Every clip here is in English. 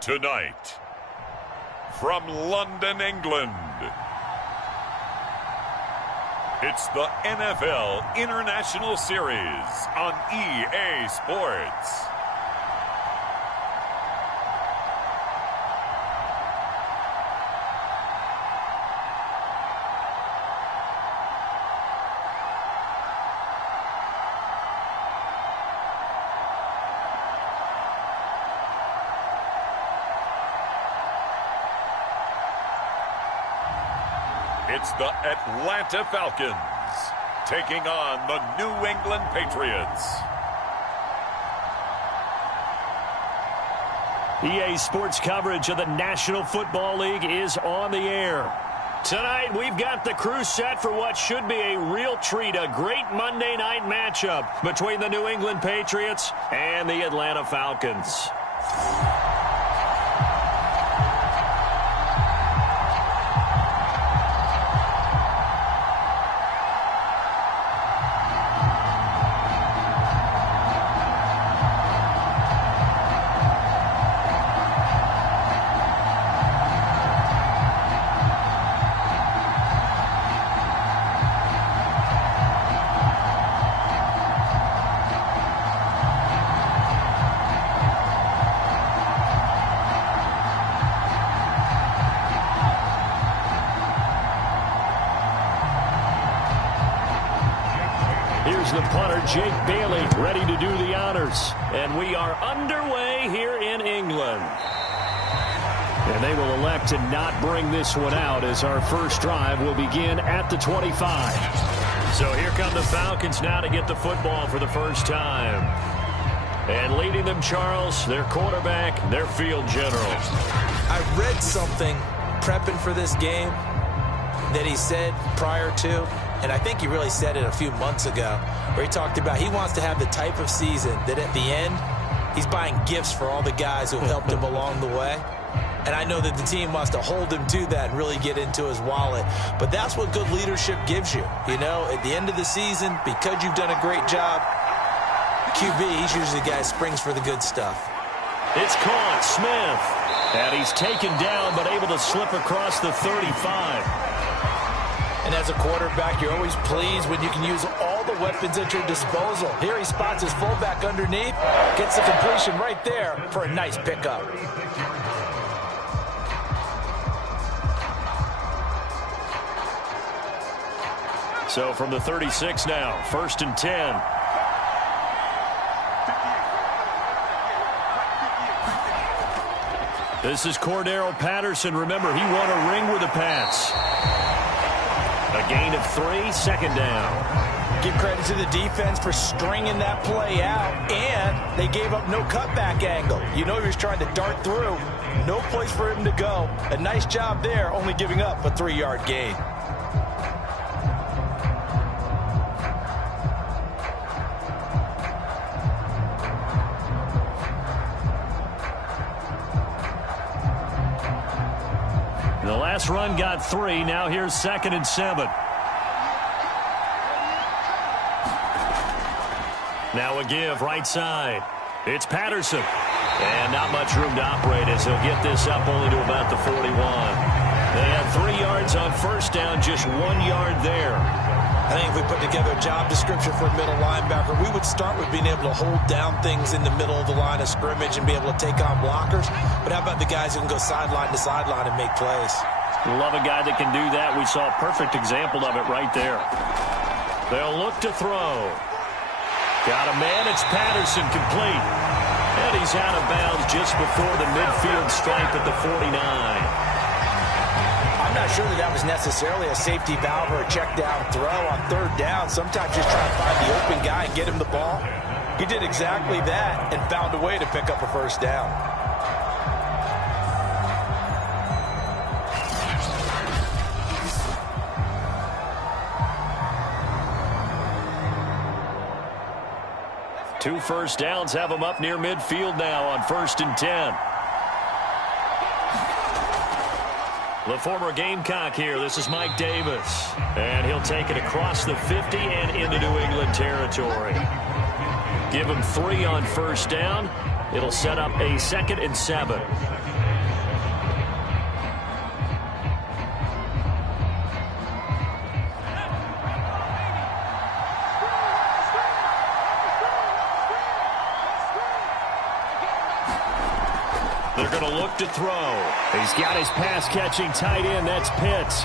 Tonight, from London, England, it's the NFL International Series on EA Sports. It's the Atlanta Falcons taking on the New England Patriots. EA Sports coverage of the National Football League is on the air. Tonight, we've got the crew set for what should be a real treat, a great Monday night matchup between the New England Patriots and the Atlanta Falcons. Here's the punter, Jake Bailey, ready to do the honors. And we are underway here in England. And they will elect to not bring this one out as our first drive will begin at the 25. So here come the Falcons now to get the football for the first time. And leading them, Charles, their quarterback, their field general. I read something prepping for this game that he said prior to, and I think he really said it a few months ago, where he talked about he wants to have the type of season that at the end, he's buying gifts for all the guys who helped him along the way. And I know that the team wants to hold him to that and really get into his wallet. But that's what good leadership gives you. You know, at the end of the season, because you've done a great job, QB, he's usually the guy who springs for the good stuff. It's caught, Smith. And he's taken down, but able to slip across the 35. And as a quarterback, you're always pleased when you can use all the weapons at your disposal. Here he spots his fullback underneath, gets the completion right there for a nice pickup. So from the 36 now, 1st and 10. This is Cordero Patterson. Remember, he won a ring with the Pats. A gain of 3, 2nd down. Give credit to the defense for stringing that play out, and they gave up no cutback angle. You know he was trying to dart through. No place for him to go. A nice job there, only giving up a 3-yard gain. The last run got 3. Now here's 2nd and 7. Now a give right side. It's Patterson. And not much room to operate as he'll get this up only to about the 41. They have 3 yards on 1st down, just 1 yard there. I think if we put together a job description for a middle linebacker, we would start with being able to hold down things in the middle of the line of scrimmage and be able to take on blockers. But how about the guys who can go sideline to sideline and make plays? Love a guy that can do that. We saw a perfect example of it right there. They'll look to throw. Got a man. It's Patterson, complete. And he's out of bounds just before the midfield stripe at the 49. I'm not sure that was necessarily a safety valve or a check down throw on 3rd down. Sometimes just try to find the open guy and get him the ball. He did exactly that and found a way to pick up a 1st down. Two 1st downs have him up near midfield now on 1st and 10. The former Gamecock here. This is Mike Davis. And he'll take it across the 50 and into New England territory. Give him 3 on 1st down. It'll set up a 2nd and 7. They're going to look to throw. He's got his pass-catching tight end. That's Pitts.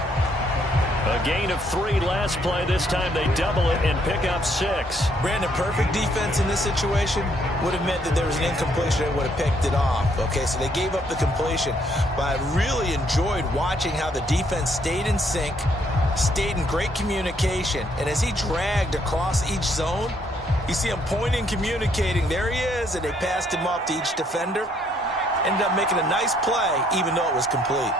A gain of 3 last play. This time they double it and pick up 6. Brandon, perfect defense in this situation would have meant that there was an incompletion. They would have picked it off. Okay, so they gave up the completion. But I really enjoyed watching how the defense stayed in sync, stayed in great communication. And as he dragged across each zone, you see him pointing, communicating. There he is, and they passed him off to each defender. Ended up making a nice play, even though it was complete.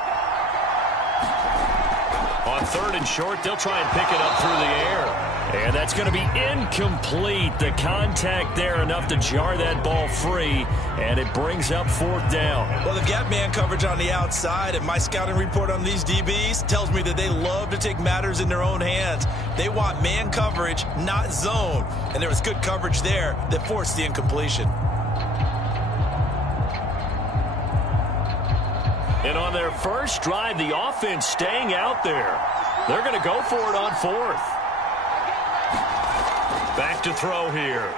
On 3rd and short, they'll try and pick it up through the air. And that's going to be incomplete. The contact there enough to jar that ball free, and it brings up 4th down. Well, they've got man coverage on the outside, and my scouting report on these DBs tells me that they love to take matters in their own hands. They want man coverage, not zone. And there was good coverage there that forced the incompletion. And on their first drive, the offense staying out there. They're going to go for it on 4th. Back to throw here.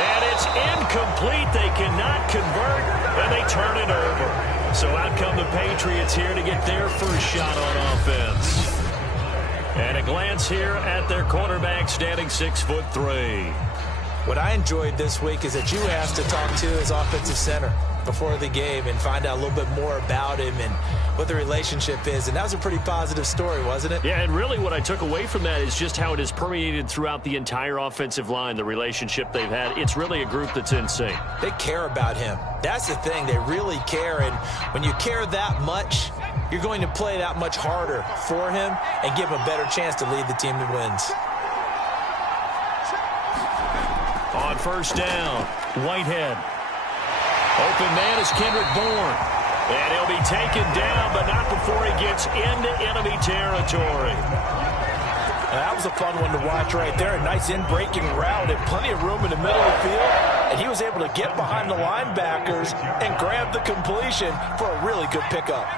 And it's incomplete. They cannot convert, and they turn it over. So out come the Patriots here to get their first shot on offense. And a glance here at their quarterback, standing 6'3". What I enjoyed this week is that you asked to talk to his offensive center before the game and find out a little bit more about him and what the relationship is. And that was a pretty positive story, wasn't it? Yeah, and really what I took away from that is just how it has permeated throughout the entire offensive line, the relationship they've had. It's really a group that's in sync. They care about him. That's the thing. They really care. And when you care that much, you're going to play that much harder for him and give him a better chance to lead the team to wins. On 1st down, Whitehead. Open man is Kendrick Bourne. And he'll be taken down, but not before he gets into enemy territory. That was a fun one to watch right there. A nice in-breaking route and plenty of room in the middle of the field. And he was able to get behind the linebackers and grab the completion for a really good pickup.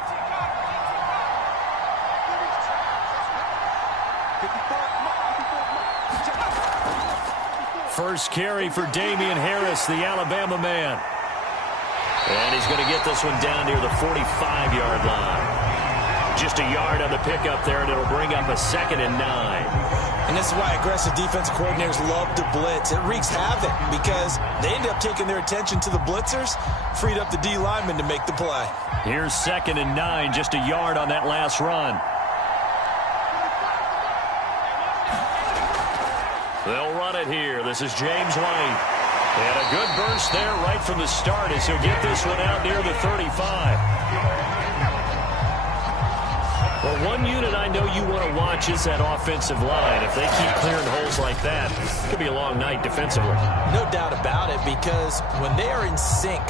First carry for Damian Harris, the Alabama man. And he's going to get this one down near the 45-yard line. Just a yard on the pickup there, and it'll bring up a 2nd and 9. And this is why aggressive defensive coordinators love to blitz. It wreaks havoc because they end up taking their attention to the blitzers, freed up the D lineman to make the play. Here's 2nd and 9, just a yard on that last run. They'll run it here. This is James White. And a good burst there right from the start as he'll get this one out near the 35. Well, one unit I know you want to watch is that offensive line. If they keep clearing holes like that, it could be a long night defensively. No doubt about it, because when they are in sync,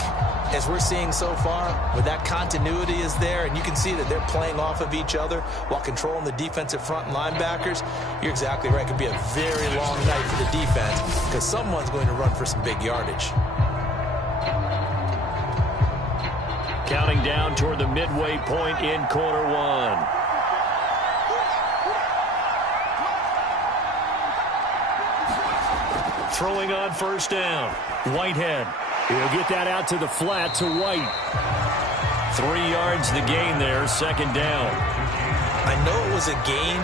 as we're seeing so far, where that continuity is there, and you can see that they're playing off of each other while controlling the defensive front and linebackers, you're exactly right. It could be a very long night for the defense because someone's going to run for some big yardage. Counting down toward the midway point in quarter 1. Throwing on 1st down, Whitehead. He'll get that out to the flat to White. 3 yards the gain there, 2nd down. I know it was a gain,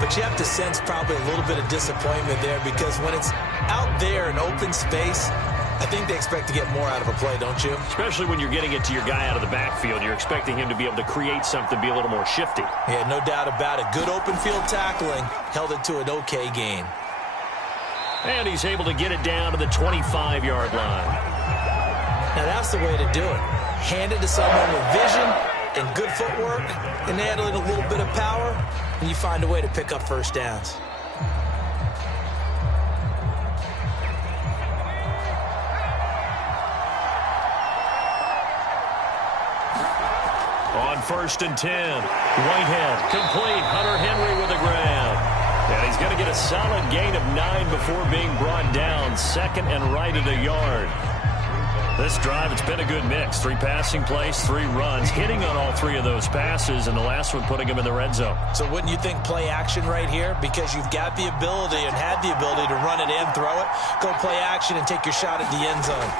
but you have to sense probably a little bit of disappointment there because when it's out there in open space, I think they expect to get more out of a play, don't you? Especially when you're getting it to your guy out of the backfield. You're expecting him to be able to create something, be a little more shifty. Yeah, no doubt about it. Good open field tackling held it to an okay gain. And he's able to get it down to the 25-yard line. Now, that's the way to do it. Hand it to someone with vision and good footwork, and add a little bit of power, and you find a way to pick up 1st downs. On 1st and 10, Whitehead complete. Hunter Henry with a grab. And he's going to get a solid gain of 9 before being brought down. 2nd and right at a yard. This drive, it's been a good mix. 3 passing plays, 3 runs, hitting on all 3 of those passes, and the last one putting him in the red zone. So wouldn't you think play action right here? Because you've got the ability and had the ability to run it in, throw it, go play action, and take your shot at the end zone.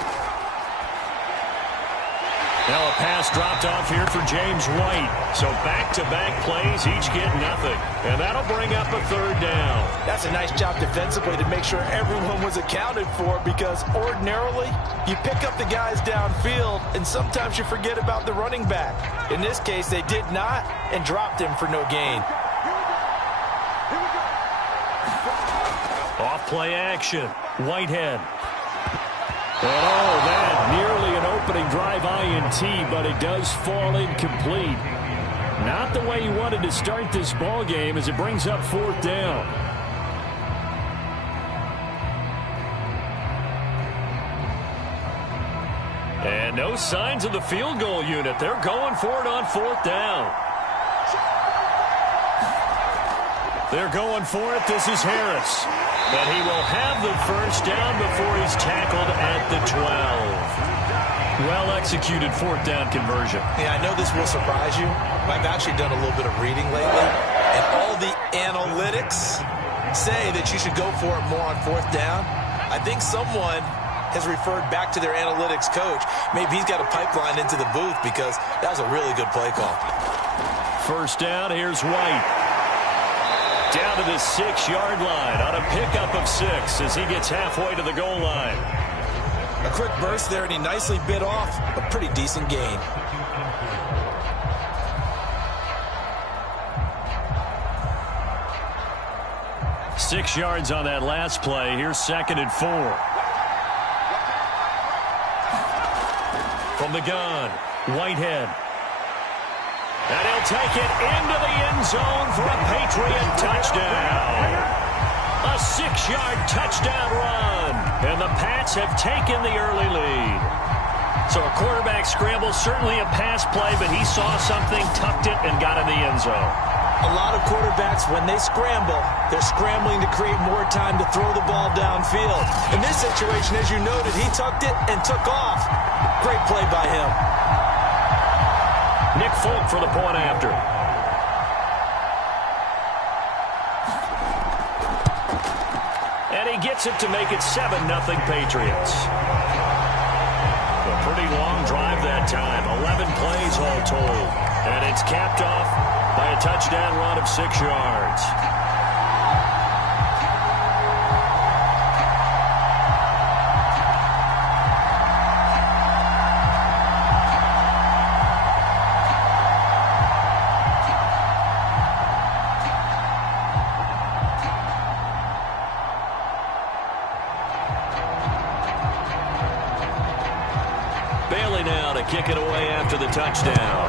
Now a pass dropped off here for James White. So back-to-back plays, each get nothing. And that'll bring up a third down. That's a nice job defensively to make sure everyone was accounted for, because ordinarily you pick up the guys downfield and sometimes you forget about the running back. In this case, they did not and dropped him for no gain. Off play action. Whitehead. And that nearly an opening drive INT, but it does fall incomplete. Not the way he wanted to start this ball game as it brings up fourth down. And no signs of the field goal unit. They're going for it on fourth down. They're going for it. This is Harris. But he will have the first down before he's tackled at the 12. Well-executed fourth down conversion. Yeah, I know this will surprise you. I've actually done a little bit of reading lately, and all the analytics say that you should go for it more on fourth down. I think someone has referred back to their analytics coach. Maybe he's got a pipeline into the booth, because that was a really good play call. First down, here's White. Down to the 6-yard line on a pickup of 6 as he gets halfway to the goal line. A quick burst there, and he nicely bit off a pretty decent gain. Six yards on that last play. Here's 2nd and 4. From the gun, Whitehead. And he'll take it into the end zone for a Patriot touchdown. A 6-yard touchdown run. And the Pats have taken the early lead. So a quarterback scramble, certainly a pass play, but he saw something, tucked it, and got in the end zone. A lot of quarterbacks, when they scramble, they're scrambling to create more time to throw the ball downfield. In this situation, as you noted, he tucked it and took off. Great play by him. Nick Folk for the point after. And he gets it to make it 7-0 Patriots. A pretty long drive that time. 11 plays all told. And it's capped off by a touchdown run of 6 yards. Kick it away after the touchdown.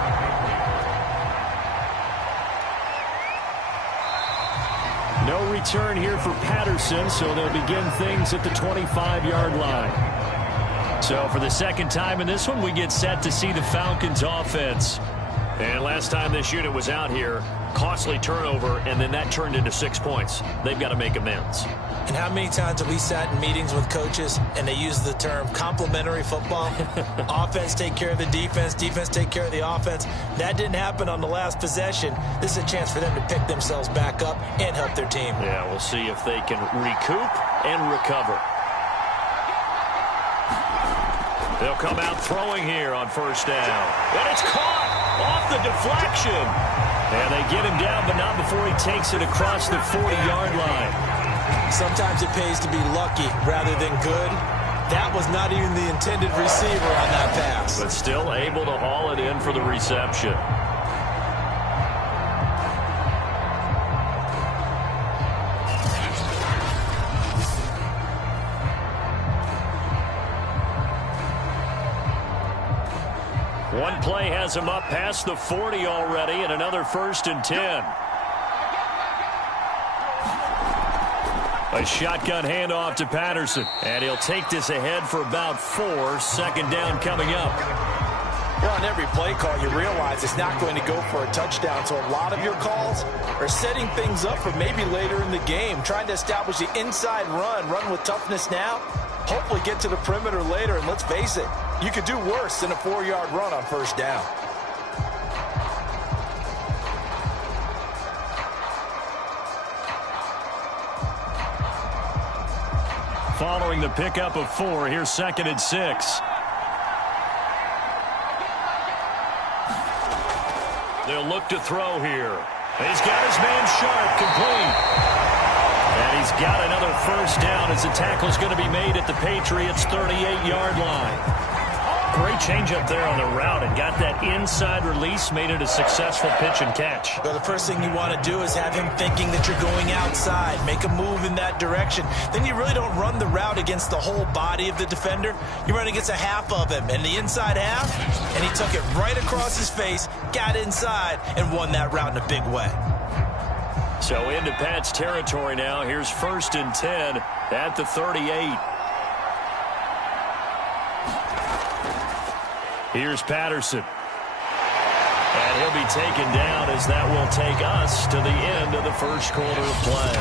No return here for Patterson, so they'll begin things at the 25-yard line. So for the second time in this one, we get set to see the Falcons offense. And last time this unit was out here, costly turnover, and then that turned into 6 points. They've got to make amends. And how many times have we sat in meetings with coaches and they use the term complementary football? Offense take care of the defense, defense take care of the offense. That didn't happen on the last possession. This is a chance for them to pick themselves back up and help their team. Yeah, we'll see if they can recoup and recover. They'll come out throwing here on first down. And it's caught off the deflection. And they get him down, but not before he takes it across the 40-yard line. Sometimes it pays to be lucky rather than good. That was not even the intended receiver on that pass. But still able to haul it in for the reception. One play has him up past the 40 already, and another 1st and 10. A shotgun handoff to Patterson, and he'll take this ahead for about 4. 2nd down coming up. Well, on every play call, you realize it's not going to go for a touchdown, so a lot of your calls are setting things up for maybe later in the game, trying to establish the inside run with toughness now, hopefully get to the perimeter later, and let's face it, you could do worse than a 4-yard run on first down. Following the pickup of 4, here's 2nd and 6. They'll look to throw here. He's got his man Sharp, complete. And he's got another first down as the tackle's going to be made at the Patriots' 38-yard line. Great change up there on the route and got that inside release, made it a successful pitch and catch. Well, the first thing you want to do is have him thinking that you're going outside, make a move in that direction. Then you really don't run the route against the whole body of the defender. You run against a half of him, and the inside half, and he took it right across his face, got inside, and won that route in a big way. So into Pat's territory now. Here's 1st and 10 at the 38. Here's Patterson. And he'll be taken down as that will take us to the end of the first quarter of play.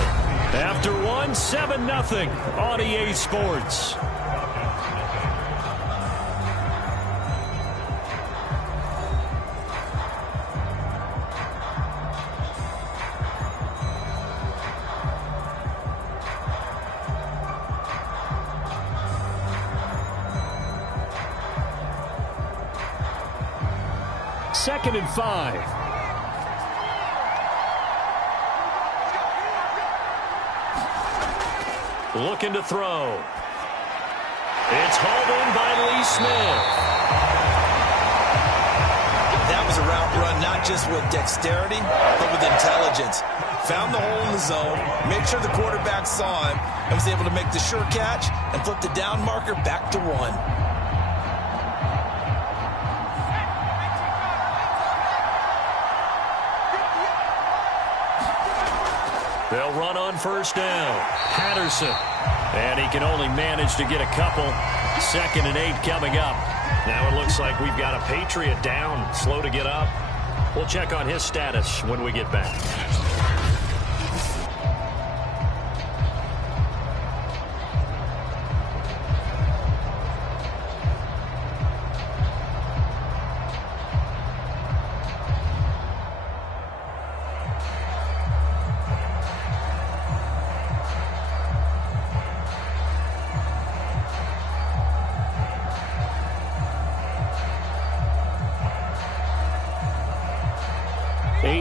After one, 7-0 on EA Sports. Second and 5. Looking to throw. It's hauled in by Lee Smith. That was a route run not just with dexterity, but with intelligence. Found the hole in the zone, made sure the quarterback saw him, and was able to make the sure catch and flip the down marker back to 1. They'll run on first down. Patterson. And he can only manage to get a couple. 2nd and 8 coming up. Now it looks like we've got a Patriot down, slow to get up. We'll check on his status when we get back.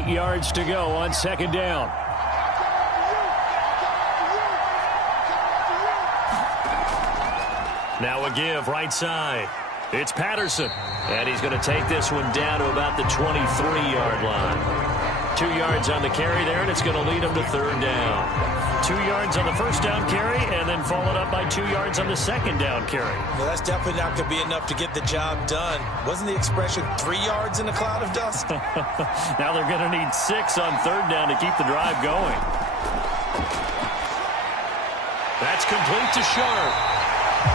Yards to go on 2nd down. Now a give right side. It's Patterson. And he's going to take this one down to about the 23-yard line. 2 yards on the carry there, and it's going to lead him to 3rd down. 2 yards on the first down carry, and then followed up by 2 yards on the 2nd down carry. Well, that's definitely not going to be enough to get the job done. Wasn't the expression 3 yards in a cloud of dust? Now they're going to need 6 on 3rd down to keep the drive going. That's complete to Sharp.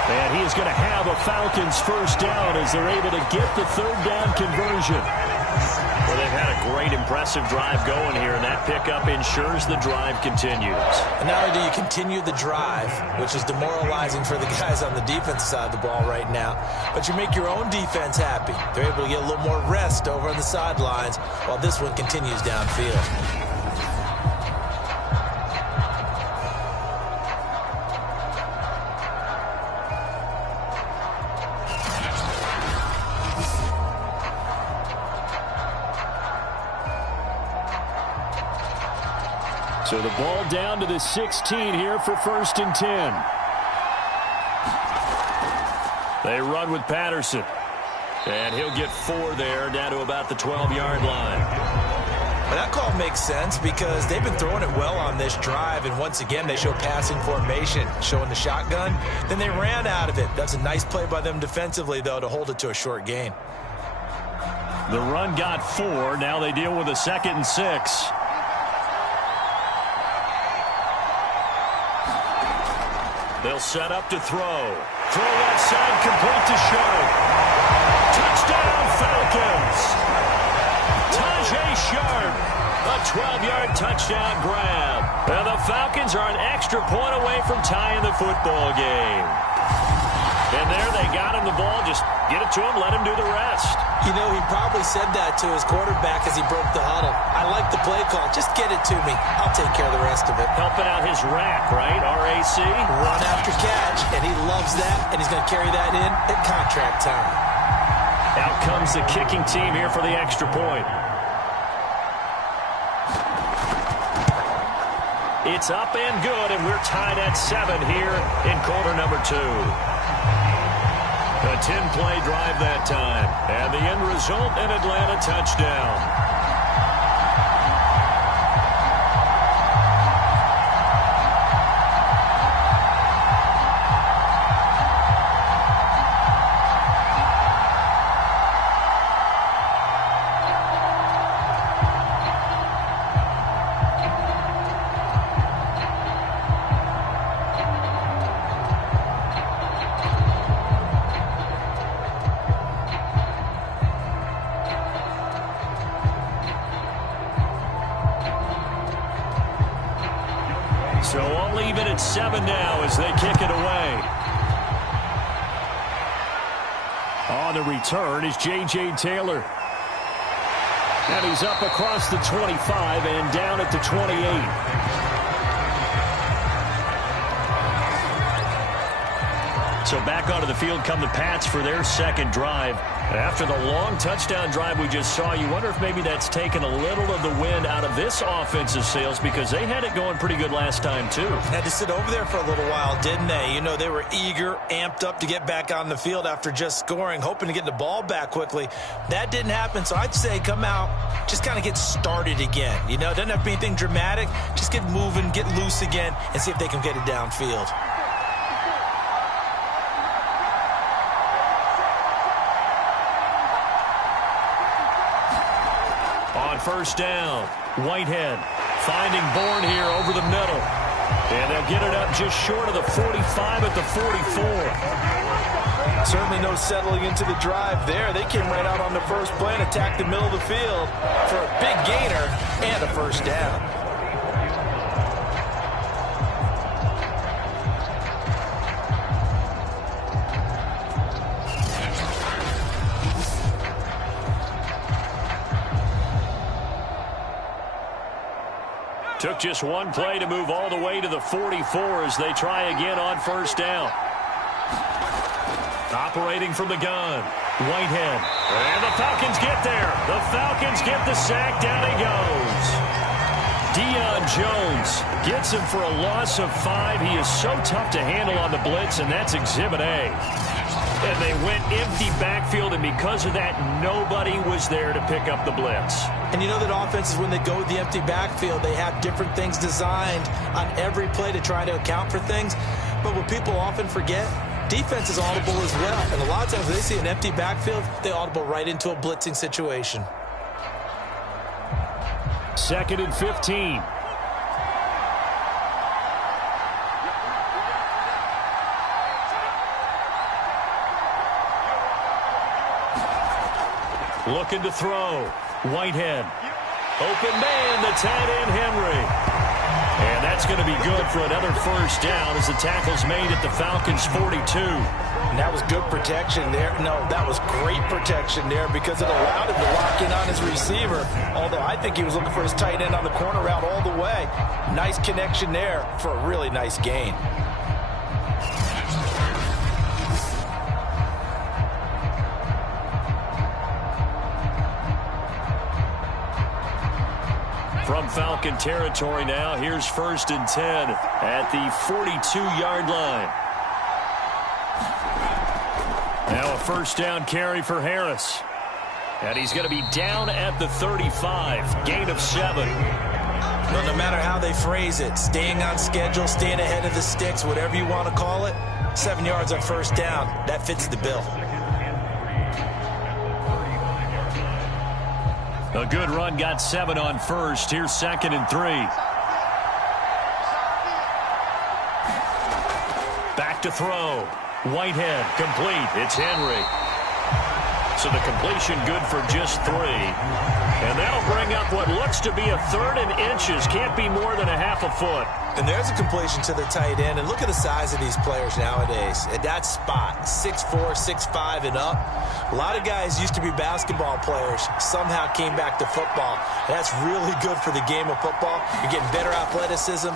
And he is going to have a Falcons first down as they're able to get the 3rd down conversion. Well, they've had a great, impressive drive going here, and that pickup ensures the drive continues. And not only do you continue the drive, which is demoralizing for the guys on the defensive side of the ball right now, but you make your own defense happy. They're able to get a little more rest over on the sidelines while this one continues downfield. So the ball down to the 16 here for 1st and 10. They run with Patterson. And he'll get 4 there, down to about the 12-yard line. Well, that call makes sense because they've been throwing it well on this drive, and once again they show passing formation, showing the shotgun. Then they ran out of it. That's a nice play by them defensively, though, to hold it to a short gain. The run got 4. Now they deal with a 2nd and 6. They'll set up to throw. Throw left side, complete to Sharp. Touchdown, Falcons. Tajay Sharp, a 12-yard touchdown grab. And the Falcons are an extra point away from tying the football game. And there they got him the ball. Just get it to him, let him do the rest. You know, he probably said that to his quarterback as he broke the huddle. I like the play call. Just get it to me. I'll take care of the rest of it. Helping out his rack, right? RAC. Run after catch, and he loves that, and he's going to carry that in at contract time. Out comes the kicking team here for the extra point. It's up and good, and we're tied at 7 here in quarter number 2. A 10-play drive that time, and the end result, an Atlanta touchdown. So all even at 7 now as they kick it away. On the return is J.J. Taylor. And he's up across the 25 and down at the 28. So back onto the field come the Pats for their second drive. After the long touchdown drive we just saw, you wonder if maybe that's taken a little of the wind out of this offensive sails, because they had it going pretty good last time too. Had to sit over there for a little while, didn't they? You know, they were eager, amped up to get back on the field after just scoring, hoping to get the ball back quickly. That didn't happen, so I'd say come out, just kind of get started again. You know, it doesn't have to be anything dramatic. Just get moving, get loose again, and see if they can get it downfield. First down, Whitehead finding Bourne here over the middle. And they'll get it up just short of the 45 at the 44. Certainly no settling into the drive there. They came right out on the first play and attacked the middle of the field for a big gainer and a first down. Took just one play to move all the way to the 44 as they try again on first down. Operating from the gun, Whitehead. And the Falcons get there. The Falcons get the sack. Down he goes. Deion Jones gets him for a loss of 5. He is so tough to handle on the blitz, and that's Exhibit A. And they went empty backfield, and because of that, nobody was there to pick up the blitz. And you know that offenses, when they go with the empty backfield, they have different things designed on every play to try to account for things. But what people often forget, defense is audible as well. And a lot of times when they see an empty backfield, they audible right into a blitzing situation. 2nd and 15. Looking to throw. Whitehead. Open man, the tight end Henry. And that's going to be good for another first down as the tackle's made at the Falcons' 42. And that was good protection there. No, that was great protection there because it allowed him to lock in on his receiver. Although I think he was looking for his tight end on the corner route all the way. Nice connection there for a really nice gain. From Falcon territory now, here's 1st and 10 at the 42-yard line. Now a first down carry for Harris. And he's going to be down at the 35, gain of 7. Well, no matter how they phrase it, staying on schedule, staying ahead of the sticks, whatever you want to call it, 7 yards on first down, that fits the bill. A good run got 7 on first. Here's 2nd and 3. Back to throw. Whitehead complete. It's Henry. So the completion good for just 3. And that'll bring up what looks to be a 3rd and inches. Can't be more than a half a foot. And there's a completion to the tight end. And look at the size of these players nowadays. At that spot, 6'4", 6'5", and up. A lot of guys used to be basketball players, somehow came back to football. And that's really good for the game of football. You're getting better athleticism,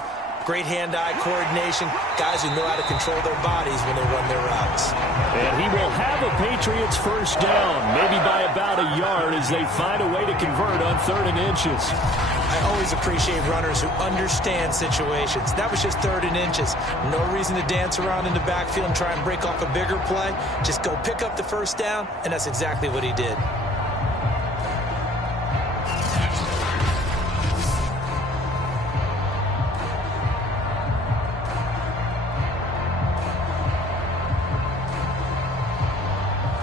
great hand-eye coordination, guys who know how to control their bodies when they run their routes. And he will have a Patriots first down, maybe by about a yard as they find a way to convert on 3rd and inches. I always appreciate runners who understand situations. That was just 3rd and inches. No reason to dance around in the backfield and try and break off a bigger play. Just go pick up the first down, and that's exactly what he did.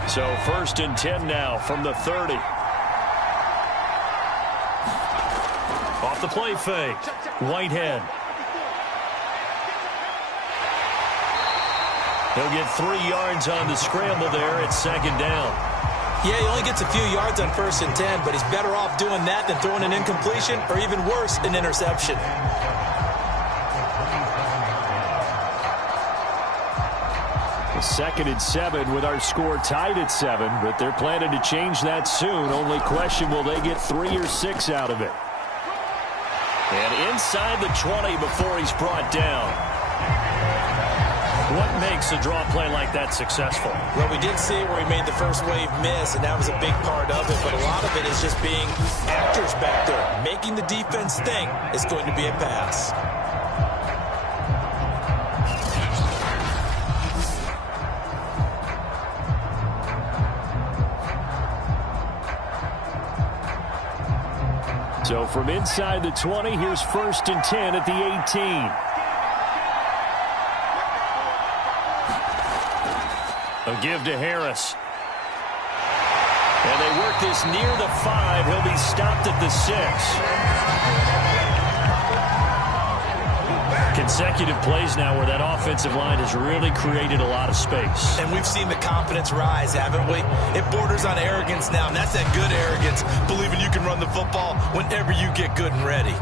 So 1st and 10 now from the 30. Off the play fake. Whitehead. He'll get 3 yards on the scramble there at 2nd down. Yeah, he only gets a few yards on 1st and 10, but he's better off doing that than throwing an incompletion or even worse, an interception. A 2nd and 7 with our score tied at 7, but they're planning to change that soon. Only question, will they get 3 or 6 out of it? And inside the 20 before he's brought down. What makes a draw play like that successful? Well, we did see it where he made the first wave miss, and that was a big part of it. But a lot of it is just being actors back there. Making the defense think it's going to be a pass. So from inside the 20, here's 1st and 10 at the 18. A give to Harris. And they work this near the 5. He'll be stopped at the 6. Consecutive plays now where that offensive line has really created a lot of space. And we've seen the confidence rise, haven't we? It borders on arrogance now, and that's that good arrogance, believing you can run the football whenever you get good and ready.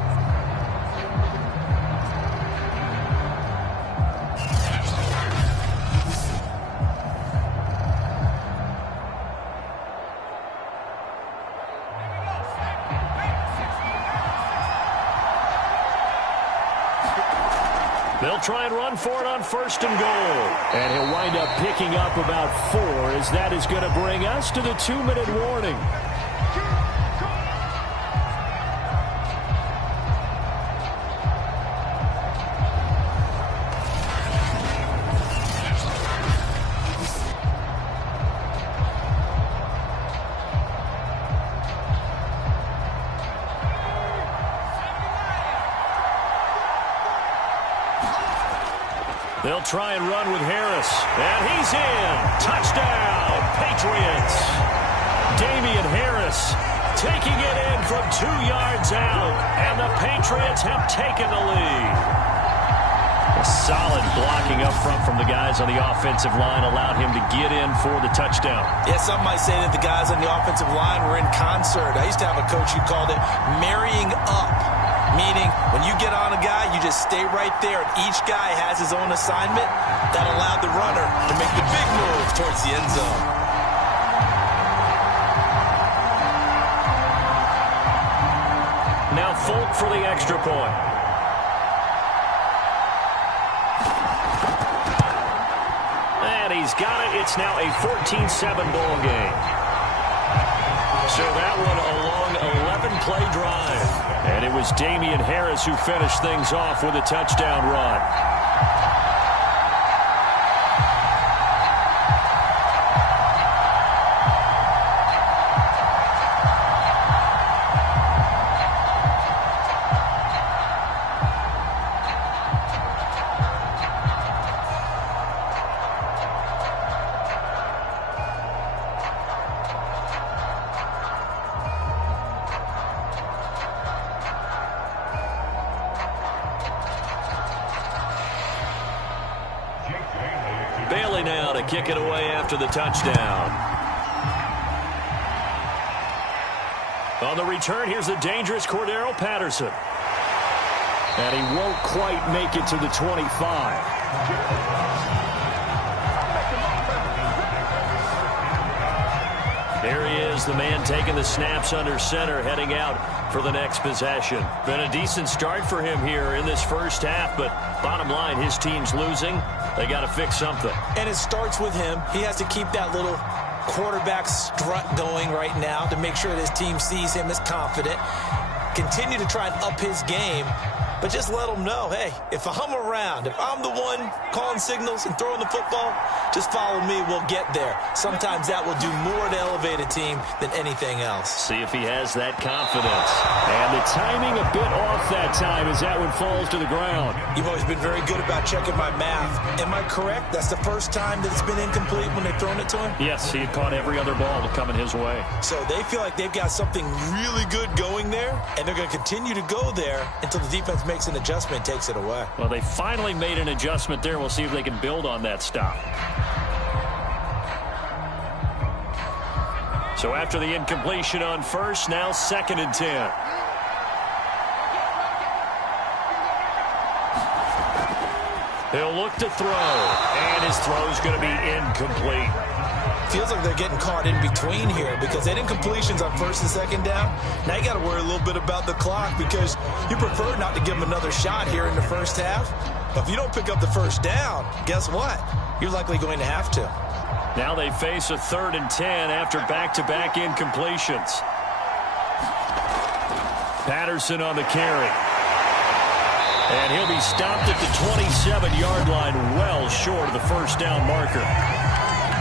They'll try and run for it on 1st and goal. And he'll wind up picking up about 4, as that is going to bring us to the 2-minute warning. They'll try and run with Harris. And he's in. Touchdown, Patriots. Damian Harris taking it in from 2 yards out. And the Patriots have taken the lead. A solid blocking up front from the guys on the offensive line allowed him to get in for the touchdown. Yeah, some might say that the guys on the offensive line were in concert. I used to have a coach who called it marrying up. Meaning, when you get on a guy, you just stay right there. And each guy has his own assignment. That allowed the runner to make the big move towards the end zone. Now Folk for the extra point. And he's got it. It's now a 14-7 ball game. So that one a long 11-play drive. And it was Damian Harris who finished things off with a touchdown run. Bailey now to kick it away after the touchdown. On the return, here's the dangerous Cordero Patterson. And he won't quite make it to the 25. There he is the man taking the snaps under center, heading out for the next possession. Been a decent start for him here in this first half, but bottom line, his team's losing. They got to fix something. And it starts with him. He has to keep that little quarterback strut going right now to make sure that his team sees him as confident. Continue to try and up his game, but just let him know, hey, if I'm around, if I'm the one calling signals and throwing the football, just follow me, we'll get there. Sometimes that will do more to elevate a team than anything else. See if he has that confidence. And the timing a bit off that time as that one falls to the ground. You've always been very good about checking my math. Am I correct? That's the first time that it's been incomplete when they've thrown it to him? Yes, he had caught every other ball coming his way. So they feel like they've got something really good going there, and they're going to continue to go there until the defense makes an adjustment, takes it away. Well, they finally made an adjustment there. We'll see if they can build on that stop. So after the incompletion on first, now 2nd and 10. He'll look to throw, and his throw's going to be incomplete. Feels like they're getting caught in between here because they had incompletions on 1st and 2nd down. Now you got to worry a little bit about the clock because you prefer not to give them another shot here in the first half. But if you don't pick up the first down, guess what? You're likely going to have to. Now they face a 3rd and 10 after back-to-back incompletions. Patterson on the carry. And he'll be stopped at the 27-yard line, well short of the first down marker.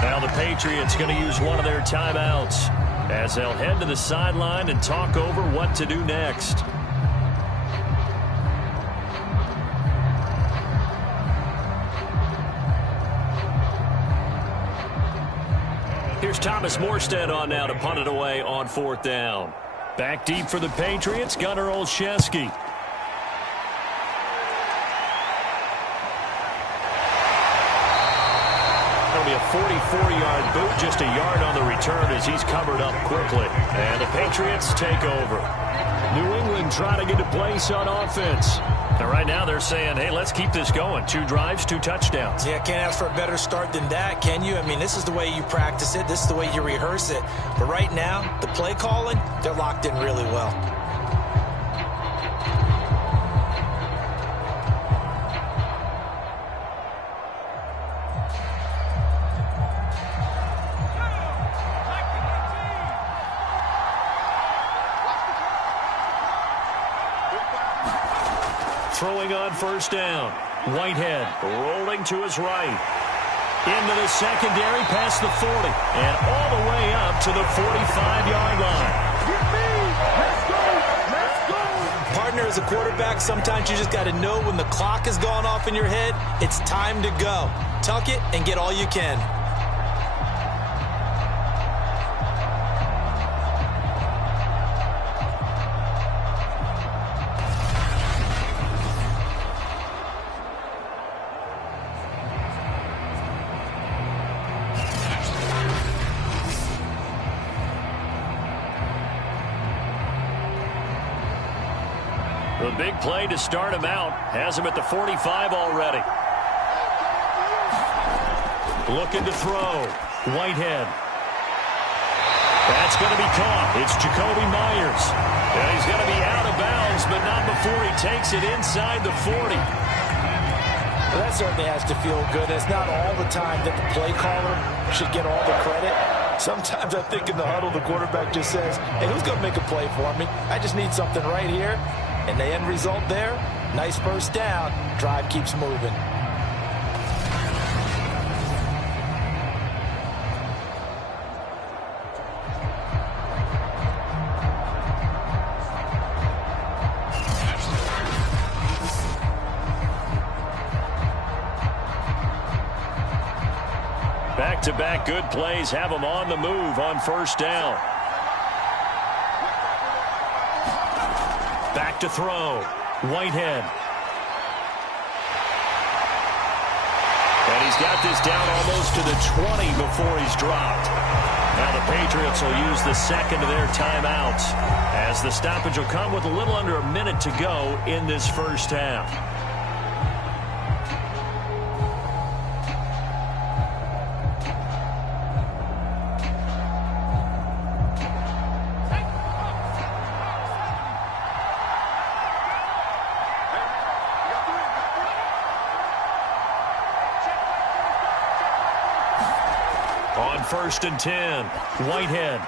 Now the Patriots going to use one of their timeouts as they'll head to the sideline and talk over what to do next. Here's Thomas Morstead on now to punt it away on 4th down. Back deep for the Patriots, Gunnar Olszewski. That'll be a 44-yard boot, just a yard on the return as he's covered up quickly. And the Patriots take over. New England trying to get a place on offense. And right now they're saying, hey, let's keep this going. 2 drives, 2 touchdowns. Yeah, can't ask for a better start than that, can you? I mean, this is the way you practice it. This is the way you rehearse it. But right now, the play calling, they're locked in really well. Throwing on 1st down. Whitehead rolling to his right. Into the secondary, past the 40. And all the way up to the 45-yard line. Let's go! Let's go! Partner, as a quarterback, sometimes you just got to know when the clock has gone off in your head, it's time to go. Tuck it and get all you can. The big play to start him out. Has him at the 45 already. Looking to throw. Whitehead. That's going to be caught. It's Jacoby Myers. And he's going to be out of bounds, but not before he takes it inside the 40. Well, that certainly has to feel good. It's not all the time that the play caller should get all the credit. Sometimes I think in the huddle, the quarterback just says, hey, who's going to make a play for me? I just need something right here. And the end result there, nice first down. Drive keeps moving. Back-to-back good plays have them on the move on 1st down. Back to throw. Whitehead. And he's got this down almost to the 20 before he's dropped. Now the Patriots will use the 2nd of their timeouts as the stoppage will come with a little under a minute to go in this first half. On 1st and 10, Whitehead.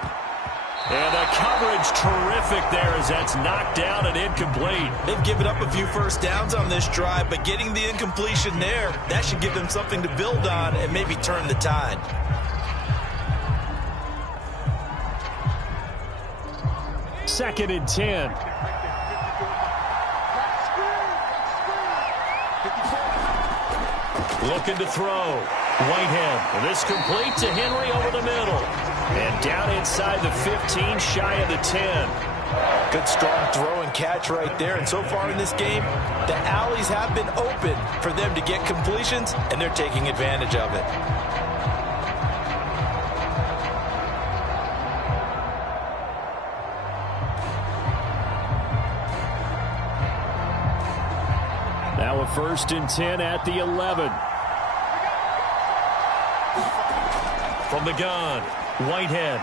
And the coverage terrific there as that's knocked down and incomplete. They've given up a few first downs on this drive, but getting the incompletion there, that should give them something to build on and maybe turn the tide. Second and 10. Looking to throw. Whitehead. And this complete to Henry over the middle. And down inside the 15, shy of the 10. Good strong throw and catch right there. And so far in this game, the alleys have been open for them to get completions, and they're taking advantage of it. Now a 1st and 10 at the 11. From the gun, Whitehead.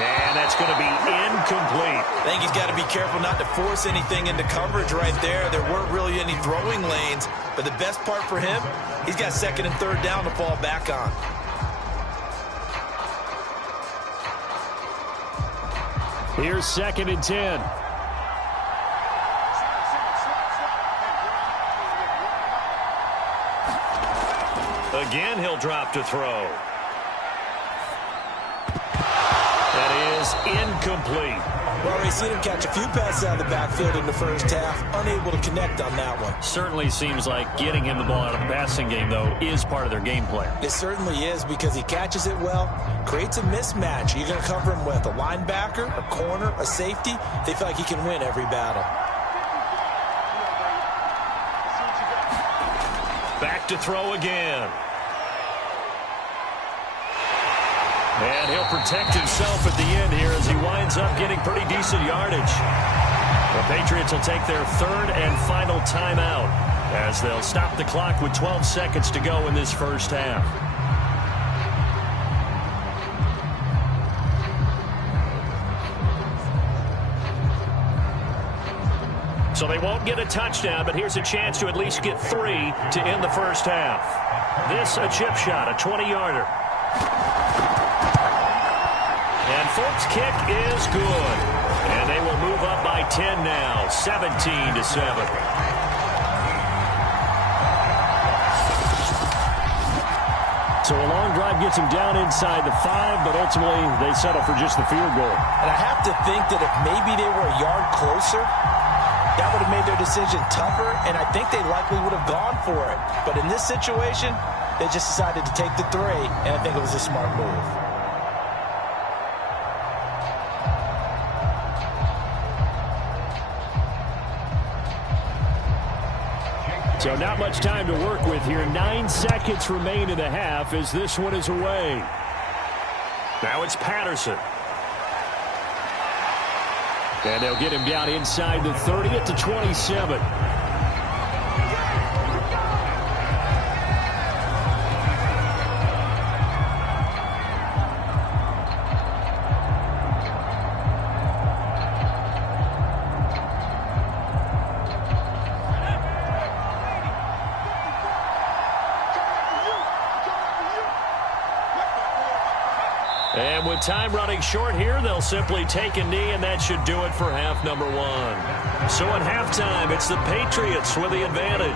And that's going to be incomplete. I think he's got to be careful not to force anything into coverage right there. There weren't really any throwing lanes, but the best part for him, he's got 2nd and 3rd down to fall back on. Here's 2nd and 10. Again, he'll drop to throw. That is incomplete. Well, we've seen him catch a few passes out of the backfield in the first half, unable to connect on that one. Certainly seems like getting him the ball out of the passing game, though, is part of their game plan. It certainly is, because he catches it well, creates a mismatch. You're going to cover him with a linebacker, a corner, a safety. They feel like he can win every battle. Back to throw again. And he'll protect himself at the end here as he winds up getting pretty decent yardage. The Patriots will take their 3rd and final timeout as they'll stop the clock with 12 seconds to go in this first half. So they won't get a touchdown, but here's a chance to at least get 3 to end the first half. This a chip shot, a 20-yarder. And Folk's kick is good. And they will move up by 10 now, 17-7. So a long drive gets him down inside the 5, but ultimately they settle for just the field goal. And I have to think that if maybe they were a yard closer, that would have made their decision tougher, and I think they likely would have gone for it. But in this situation, they just decided to take the 3, and I think it was a smart move. So not much time to work with here. 9 seconds remain in the half as this one is away. Now it's Patterson. And they'll get him down inside the 30 at the 27. And with time running short here, they'll simply take a knee, and that should do it for half number 1. So at halftime, it's the Patriots with the advantage.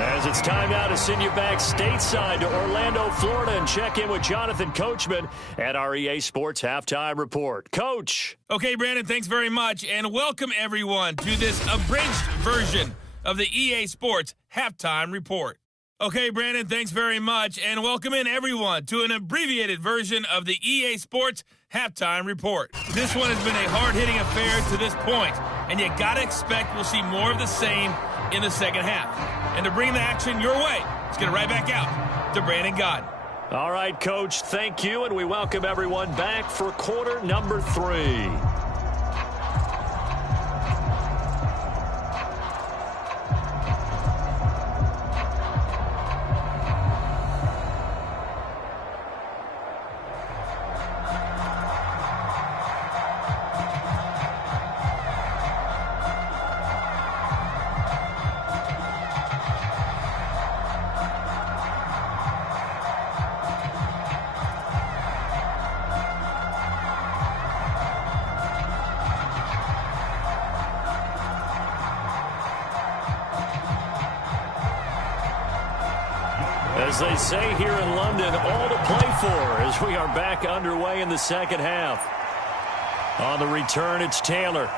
As it's time now to send you back stateside to Orlando, Florida, and check in with Jonathan Coachman at our EA Sports Halftime Report. Coach. Okay, Brandon, thanks very much, and welcome everyone to this abridged version of the EA Sports Halftime Report. Okay, Brandon, thanks very much, and welcome in everyone to an abbreviated version of the EA Sports Halftime Report. This one has been a hard-hitting affair to this point, and you gotta expect we'll see more of the same in the second half. And to bring the action your way, let's get it right back out to Brandon Godden. All right, Coach, thank you, and we welcome everyone back for quarter number 3. As they say here in London, all to play for as we are back underway in the second half. On the return, it's Taylor.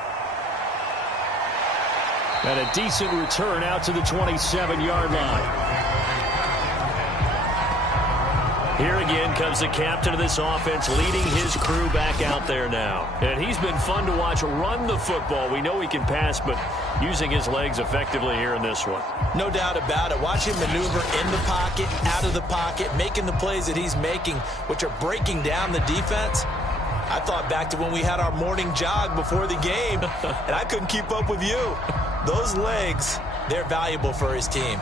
And a decent return out to the 27-yard line. Here again comes the captain of this offense, leading his crew back out there now. And he's been fun to watch run the football. We know he can pass, but using his legs effectively here in this one. No doubt about it. Watch him maneuver in the pocket, out of the pocket, making the plays that he's making, which are breaking down the defense. I thought back to when we had our morning jog before the game, and I couldn't keep up with you. Those legs, they're valuable for his team.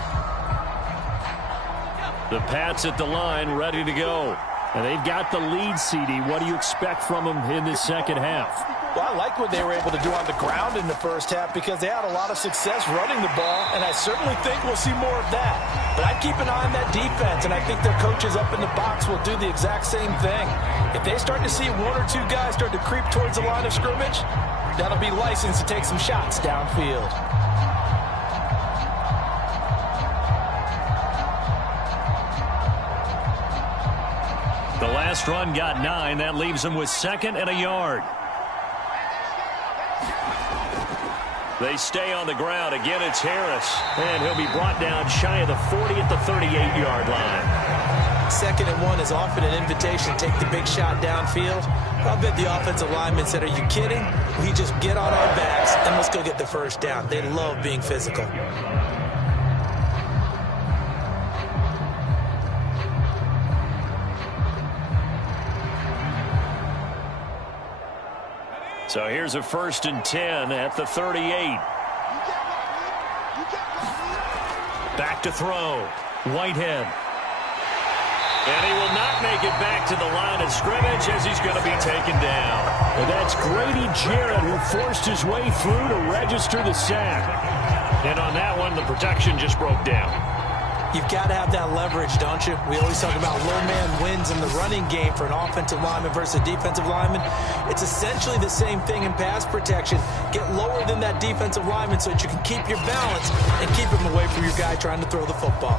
The Pats at the line, ready to go. And they've got the lead, CD. What do you expect from them in this second half? Well, I like what they were able to do on the ground in the first half because they had a lot of success running the ball, and I certainly think we'll see more of that. But I'd keep an eye on that defense, and I think their coaches up in the box will do the exact same thing. If they start to see one or two guys start to creep towards the line of scrimmage, that'll be licensed to take some shots downfield. The last run got 9. That leaves them with 2nd and a yard. They stay on the ground. Again, it's Harris. And he'll be brought down shy of the 40 at the 38-yard line. 2nd and 1 is often an invitation to take the big shot downfield. I'll bet the offensive lineman said, are you kidding? We just get on our backs and let's go get the first down. They love being physical. So here's a 1st and 10 at the 38. Back to throw. Whitehead. And he will not make it back to the line of scrimmage as he's going to be taken down. And that's Grady Jarrett who forced his way through to register the sack. And on that one, the protection just broke down. You've got to have that leverage, don't you? We always talk about low man wins in the running game for an offensive lineman versus a defensive lineman. It's essentially the same thing in pass protection. Get lower than that defensive lineman so that you can keep your balance and keep him away from your guy trying to throw the football.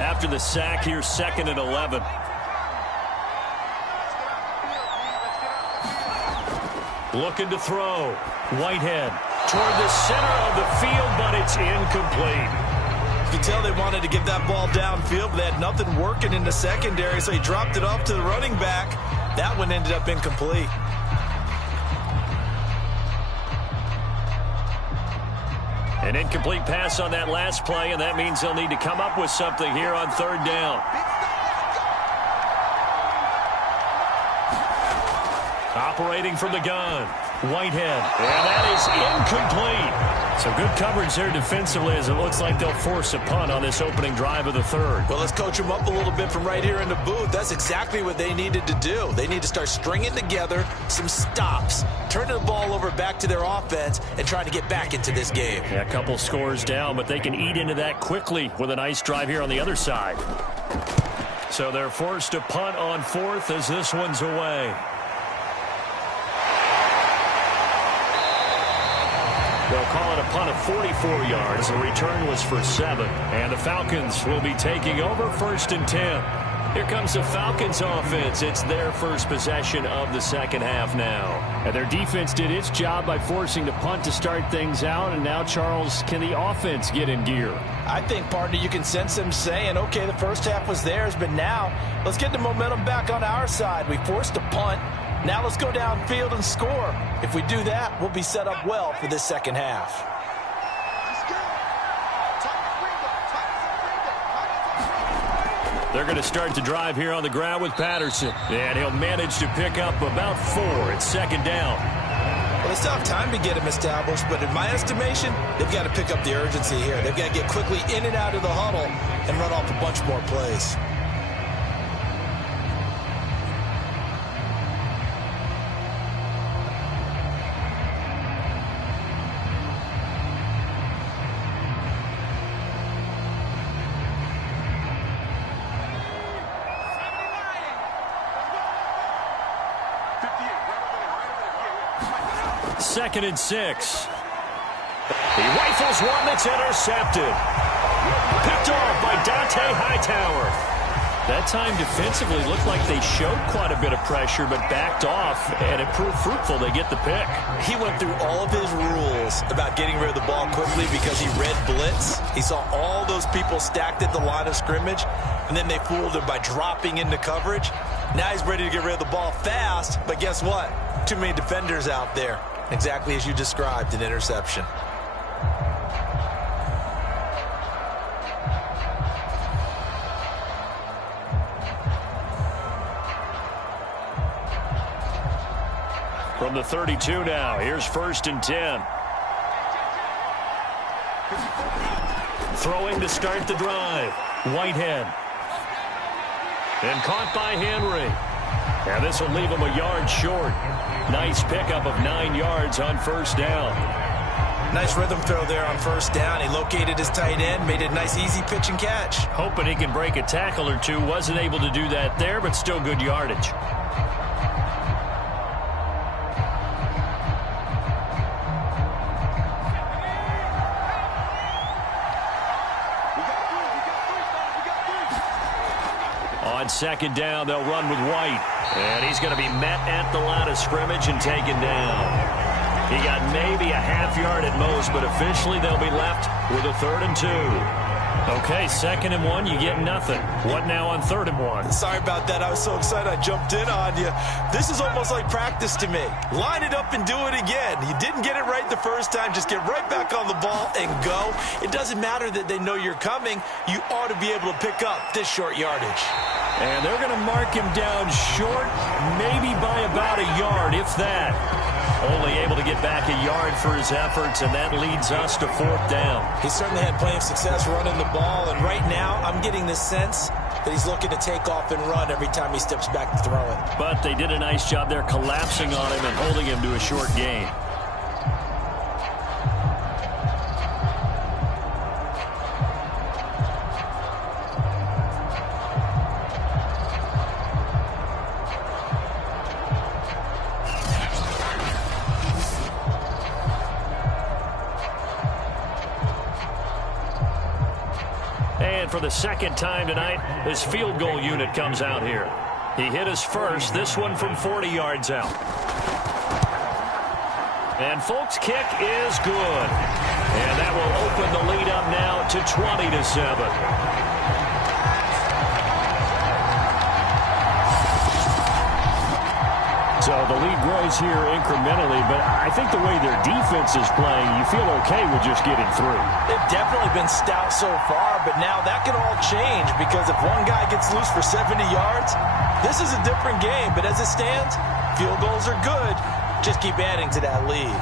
After the sack, here's 2nd and 11. Looking to throw. Whitehead toward the center of the field, but it's incomplete. You can tell they wanted to get that ball downfield, but they had nothing working in the secondary, so he dropped it off to the running back. That one ended up incomplete. An incomplete pass on that last play, and that means they'll need to come up with something here on 3rd down. Operating from the gun. Whitehead, and that is incomplete. So good coverage there defensively as it looks like they'll force a punt on this opening drive of the 3rd. Well, let's coach them up a little bit from right here in the booth. That's exactly what they needed to do. They need to start stringing together some stops, turning the ball over back to their offense, and trying to get back into this game. Yeah, a couple scores down, but they can eat into that quickly with a nice drive here on the other side. So they're forced to punt on 4th as this one's away. They'll call it a punt of 44 yards. The return was for 7. And the Falcons will be taking over 1st and 10. Here comes the Falcons offense. It's their first possession of the second half now. And their defense did its job by forcing the punt to start things out. And now, Charles, can the offense get in gear? I think, partner, you can sense them saying, okay, the first half was theirs, but now let's get the momentum back on our side. We forced a punt. Now let's go downfield and score. If we do that, we'll be set up well for this second half. They're going to start to drive here on the ground with Patterson. And he'll manage to pick up about 4. It's 2nd down. Well, they still have time to get him established, but in my estimation, they've got to pick up the urgency here. They've got to get quickly in and out of the huddle and run off a bunch more plays. Second and 6. He rifles one that's intercepted. Picked off by Dante Hightower. That time defensively looked like they showed quite a bit of pressure but backed off, and it proved fruitful. They get the pick. He went through all of his rules about getting rid of the ball quickly because he read blitz. He saw all those people stacked at the line of scrimmage, and then they fooled him by dropping into coverage. Now he's ready to get rid of the ball fast, but guess what? Too many defenders out there. Exactly as you described, an interception. From the 32 now, here's 1st and 10. Throwing to start the drive. Whitehead. And caught by Henry. And this will leave him a yard short. Nice pickup of 9 yards on 1st down. Nice rhythm throw there on 1st down. He located his tight end, made it a nice easy pitch and catch. Hoping he can break a tackle or two. Wasn't able to do that there, but still good yardage. On 2nd down, they'll run with White. And he's going to be met at the line of scrimmage and taken down. He got maybe a half yard at most, but officially they'll be left with a 3rd and 2. Okay, 2nd and 1, you get nothing. What now on 3rd and 1? Sorry about that. I was so excited I jumped in on you. This is almost like practice to me. Line it up and do it again. You didn't get it right the first time. Just get right back on the ball and go. It doesn't matter that they know you're coming. You ought to be able to pick up this short yardage. And they're going to mark him down short, maybe by about a yard, if that. Only able to get back a yard for his efforts, and that leads us to 4th down. He certainly had plenty of success running the ball, and right now I'm getting the sense that he's looking to take off and run every time he steps back to throw it. But they did a nice job there collapsing on him and holding him to a short gain. And for the 2nd time tonight, his field goal unit comes out here. He hit his first, this one from 40 yards out. And Folk's kick is good. And that will open the lead up now to 20-7. So the lead grows here incrementally, but I think the way their defense is playing, you feel okay with just getting through. They've definitely been stout so far, but now that can all change because if one guy gets loose for 70 yards, this is a different game. But as it stands, field goals are good. Just keep adding to that lead.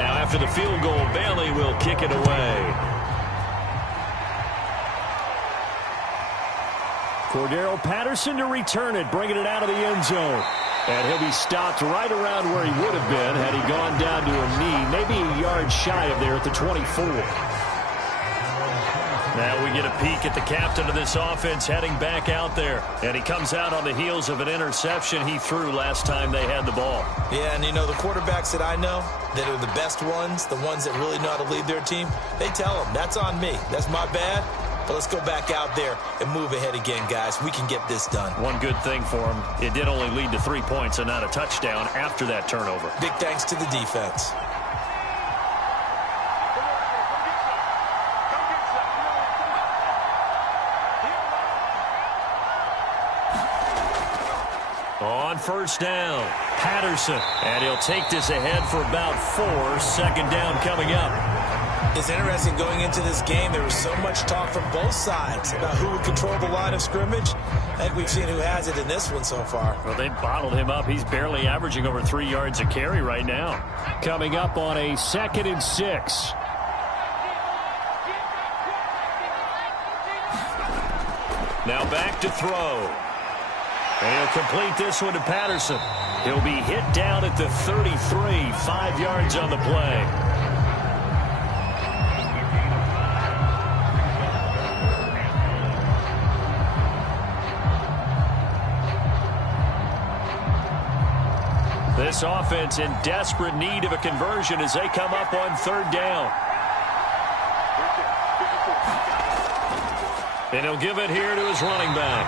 Now after the field goal, Bailey will kick it away. Cordero Patterson to return it, bringing it out of the end zone. And he'll be stopped right around where he would have been had he gone down to a knee, maybe a yard shy of there at the 24. Now we get a peek at the captain of this offense heading back out there. And he comes out on the heels of an interception he threw last time they had the ball. Yeah, and you know, the quarterbacks that I know that are the best ones, the ones that really know how to lead their team, they tell them, that's on me. That's my bad. But let's go back out there and move ahead again, guys. We can get this done. One good thing for him, it did only lead to 3 points and not a touchdown after that turnover. Big thanks to the defense. On 1st down, Patterson. And he'll take this ahead for about 4. 2nd down coming up. It's interesting going into this game. There was so much talk from both sides about who would control the line of scrimmage. I think we've seen who has it in this one so far. Well, they bottled him up. He's barely averaging over 3 yards a carry right now. Coming up on a 2nd and 6. Now back to throw. And he'll complete this one to Patterson. He'll be hit down at the 33, 5 yards on the play. This offense in desperate need of a conversion as they come up on third down. And he'll give it here to his running back.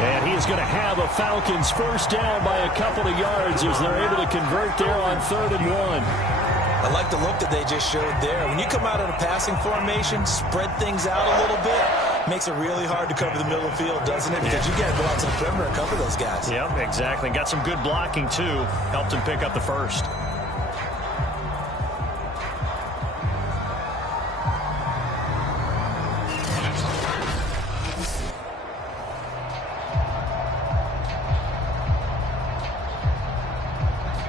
And he's going to have a Falcons first down by a couple of yards as they're able to convert there on 3rd and 1. I like the look that they just showed there. When you come out of a passing formation, spread things out a little bit, makes it really hard to cover the middle of the field, doesn't it? Because you got to go out to the perimeter and cover those guys. Yep, exactly. Got some good blocking, too. Helped him pick up the first.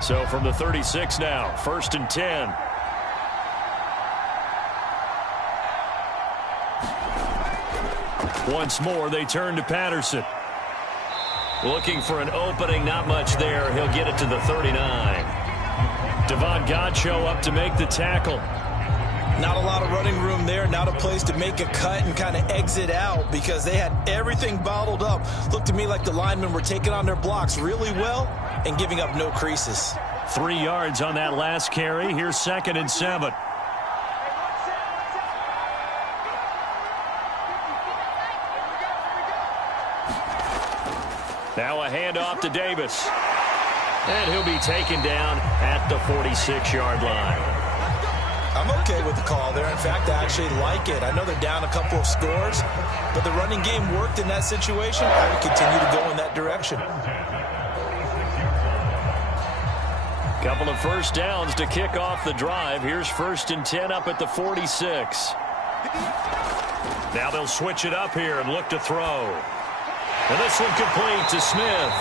So from the 36 now, 1st and 10. Once more, they turn to Patterson. Looking for an opening, not much there. He'll get it to the 39. Devon Godchaux up to make the tackle. Not a lot of running room there, not a place to make a cut and kind of exit out because they had everything bottled up. Looked to me like the linemen were taking on their blocks really well and giving up no creases. 3 yards on that last carry. Here's 2nd and 7. Now a handoff to Davis. And he'll be taken down at the 46-yard line. I'm okay with the call there. In fact, I actually like it. I know they're down a couple of scores, but the running game worked in that situation. I would continue to go in that direction. Couple of first downs to kick off the drive. Here's 1st and 10 up at the 46. Now they'll switch it up here and look to throw. And this one complete to Smith.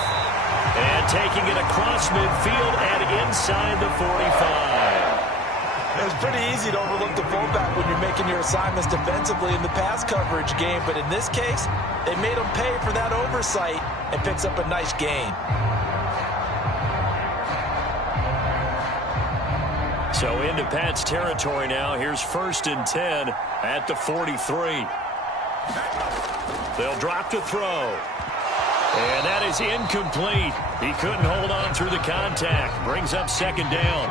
And taking it across midfield and inside the 45. It's pretty easy to overlook the fullback when you're making your assignments defensively in the pass coverage game. But in this case, they made him pay for that oversight and picks up a nice gain. So into Pat's territory now. Here's 1st and 10 at the 43. They'll drop to throw. And that is incomplete. He couldn't hold on through the contact. Brings up 2nd down.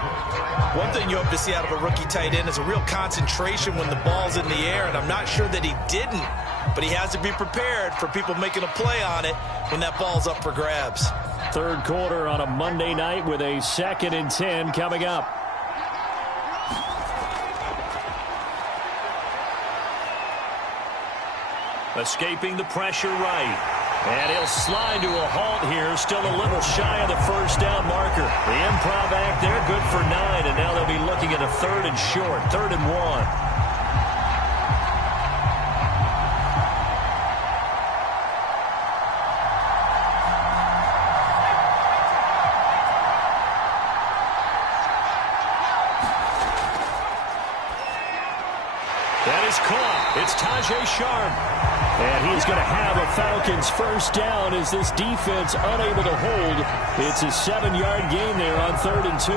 One thing you hope to see out of a rookie tight end is a real concentration when the ball's in the air, and I'm not sure that he didn't, but he has to be prepared for people making a play on it when that ball's up for grabs. 3rd quarter on a Monday night with a 2nd and 10 coming up. Escaping the pressure right. And he'll slide to a halt here, still a little shy of the first down marker. The improv act there, good for 9, and now they'll be looking at a 3rd and short, 3rd and 1. That is caught. It's Tajay Sharp. And he's going to have a Falcons first down as this defense unable to hold. It's a 7-yard gain there on 3rd and 2.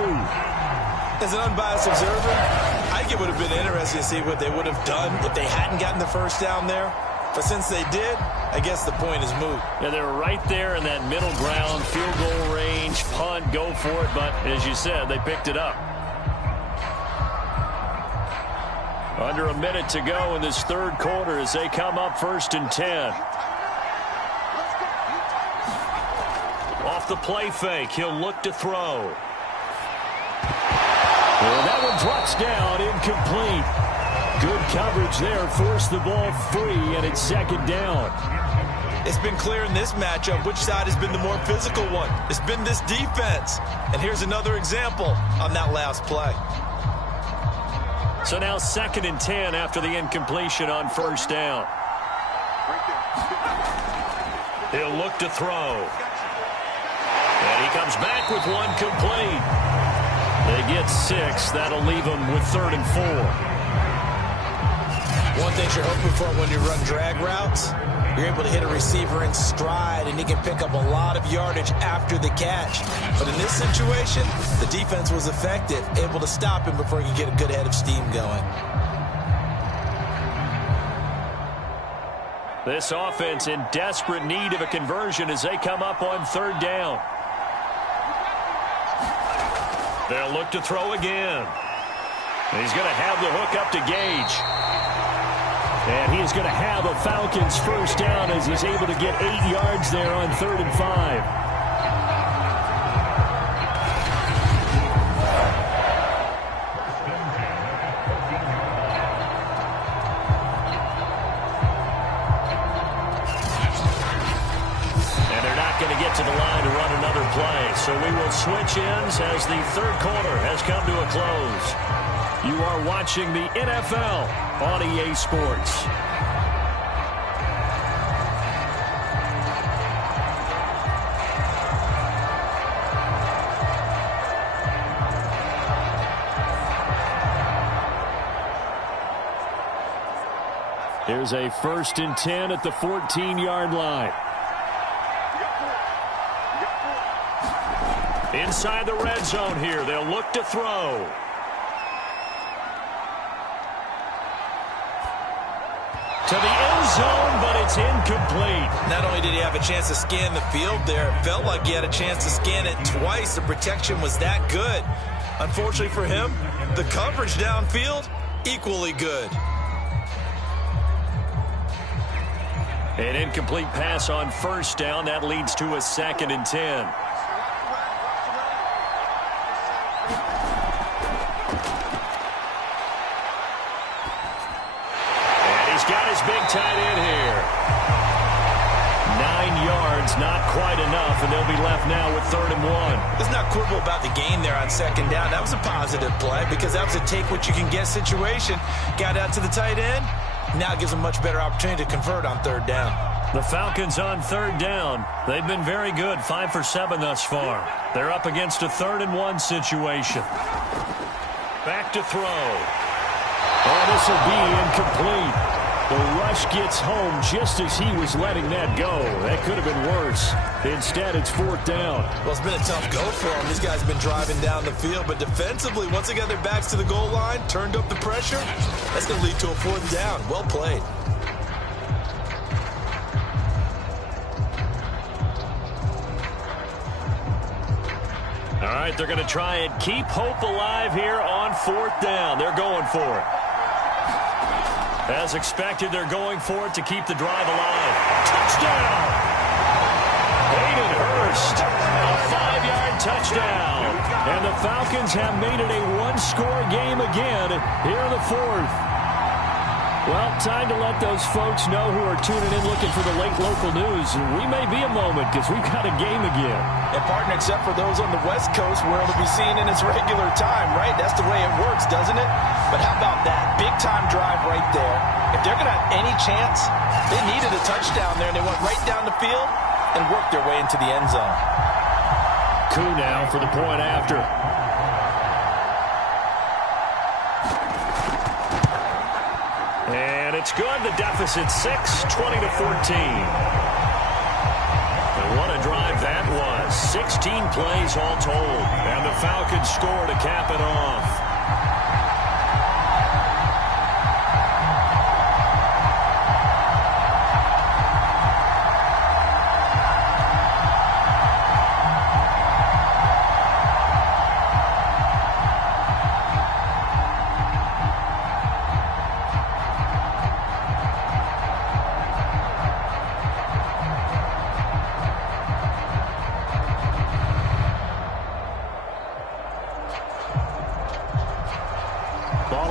As an unbiased observer, I think it would have been interesting to see what they would have done if they hadn't gotten the first down there. But since they did, I guess the point is moot. Yeah, they were right there in that middle ground, field goal range, punt, go for it. But as you said, they picked it up. Under a minute to go in this 3rd quarter as they come up 1st and 10. Off the play fake, he'll look to throw. And that one drops down, incomplete. Good coverage there, forced the ball free, and it's 2nd down. It's been clear in this matchup which side has been the more physical one. It's been this defense. And here's another example on that last play. So now 2nd and 10 after the incompletion on 1st down. He'll look to throw. And he comes back with one complete. They get 6. That'll leave them with 3rd and 4. One thing you're hoping for when you run drag routes, you're able to hit a receiver in stride, and he can pick up a lot of yardage after the catch. But in this situation, the defense was effective, able to stop him before he could get a good head of steam going. This offense in desperate need of a conversion as they come up on 3rd down. They'll look to throw again. He's going to have the hook up to Gage. And he's going to have a Falcons first down as he's able to get 8 yards there on 3rd and 5. To the line to run another play. So we will switch ends as the 3rd quarter has come to a close. You are watching the NFL on EA Sports. Here's a 1st and 10 at the 14-yard line. Inside the red zone here. They'll look to throw. To the end zone, but it's incomplete. Not only did he have a chance to scan the field there, it felt like he had a chance to scan it twice. The protection was that good. Unfortunately for him, the coverage downfield, equally good. An incomplete pass on 1st down. That leads to a 2nd and 10. Got his big tight end here. 9 yards, not quite enough, and they'll be left now with 3rd and 1. Let's not quibble about the gain there on 2nd down. That was a positive play because that was a take-what-you-can-get situation. Got out to the tight end. Now it gives them much better opportunity to convert on 3rd down. The Falcons on 3rd down. They've been very good, 5 for 7 thus far. They're up against a 3rd and 1 situation. Back to throw. Oh, this will be incomplete. The rush gets home just as he was letting that go. That could have been worse. Instead, it's 4th down. Well, it's been a tough go for him. These guys have been driving down the field, but defensively, once they got their backs to the goal line, turned up the pressure, that's going to lead to a 4th down. Well played. All right, they're going to try and keep hope alive here on 4th down. They're going for it. As expected, they're going for it to keep the drive alive. Touchdown! Hayden Hurst, a 5-yard touchdown. And the Falcons have made it a 1-score game again here in the 4th. Well, time to let those folks know who are tuning in looking for the late local news. We may be a moment because we've got a game again. And, partner, except for those on the West Coast where it'll be seen in its regular time, right? That's the way it works, doesn't it? But how about that big-time drive right there? If they're going to have any chance, they needed a touchdown there, and they went right down the field and worked their way into the end zone. Koo now for the point after. And it's good. The deficit 6, 20-14. And what a drive that was. 16 plays all told. And the Falcons score to cap it off.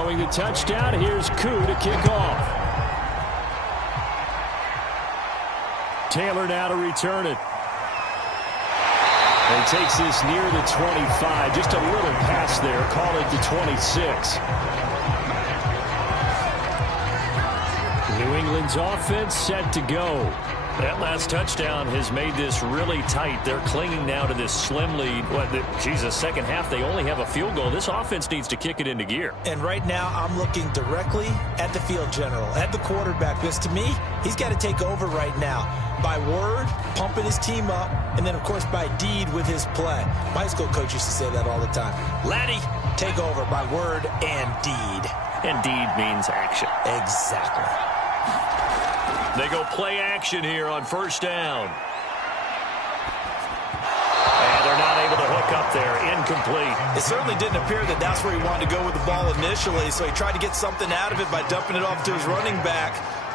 The touchdown. Here's Koo to kick off. Taylor now to return it. And he takes this near the 25. Just a little pass there. Call it the 26. New England's offense set to go. That last touchdown has made this really tight. They're clinging now to this slim lead. Second half, they only have a field goal. This offense needs to kick it into gear. And right now, I'm looking directly at the field general, at the quarterback, because to me, he's got to take over right now. By word, pumping his team up, and then, of course, by deed with his play. My high school coach used to say that all the time. Laddie, take over by word and deed. And deed means action. Exactly. They go play action here on 1st down. And they're not able to hook back up there, incomplete. It certainly didn't appear that that's where he wanted to go with the ball initially, so he tried to get something out of it by dumping it off to his running back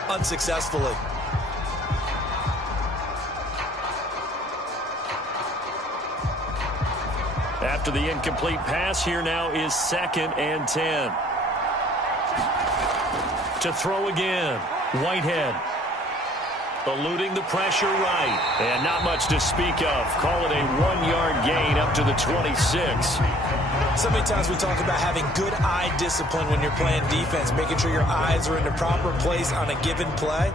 unsuccessfully. After the incomplete pass, here now is 2nd and 10. To throw again, Whitehead. Eluding the pressure right. And not much to speak of. Call it a 1-yard gain up to the 26. So many times we talk about having good eye discipline when you're playing defense, making sure your eyes are in the proper place on a given play.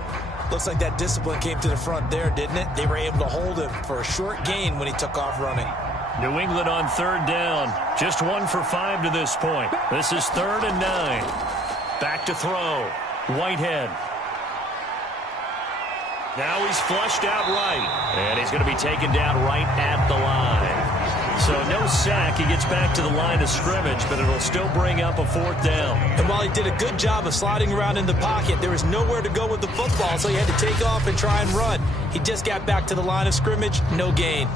Looks like that discipline came to the front there, didn't it? They were able to hold him for a short gain when he took off running. New England on 3rd down. Just 1 for 5 to this point. This is 3rd and 9. Back to throw. Whitehead. Now he's flushed out right. And he's going to be taken down right at the line. So no sack. He gets back to the line of scrimmage, but it'll still bring up a 4th down. And while he did a good job of sliding around in the pocket, there was nowhere to go with the football, so he had to take off and try and run. He just got back to the line of scrimmage. No gain.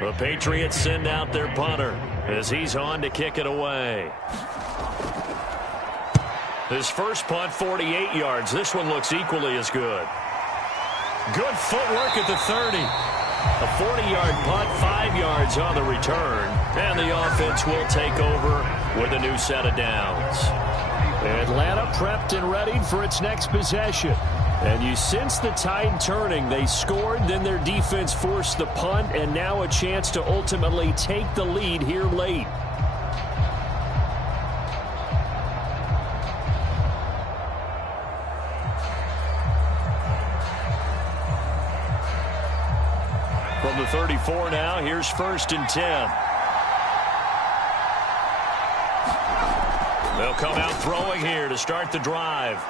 The Patriots send out their punter as he's on to kick it away. His first punt, 48 yards. This one looks equally as good. Good footwork at the 30. A 40-yard punt, 5 yards on the return. And the offense will take over with a new set of downs. Atlanta prepped and ready for its next possession. And you sense the tide turning. They scored, then their defense forced the punt, and now a chance to ultimately take the lead here late. From the 34 now, here's 1st and 10. They'll come out throwing here to start the drive.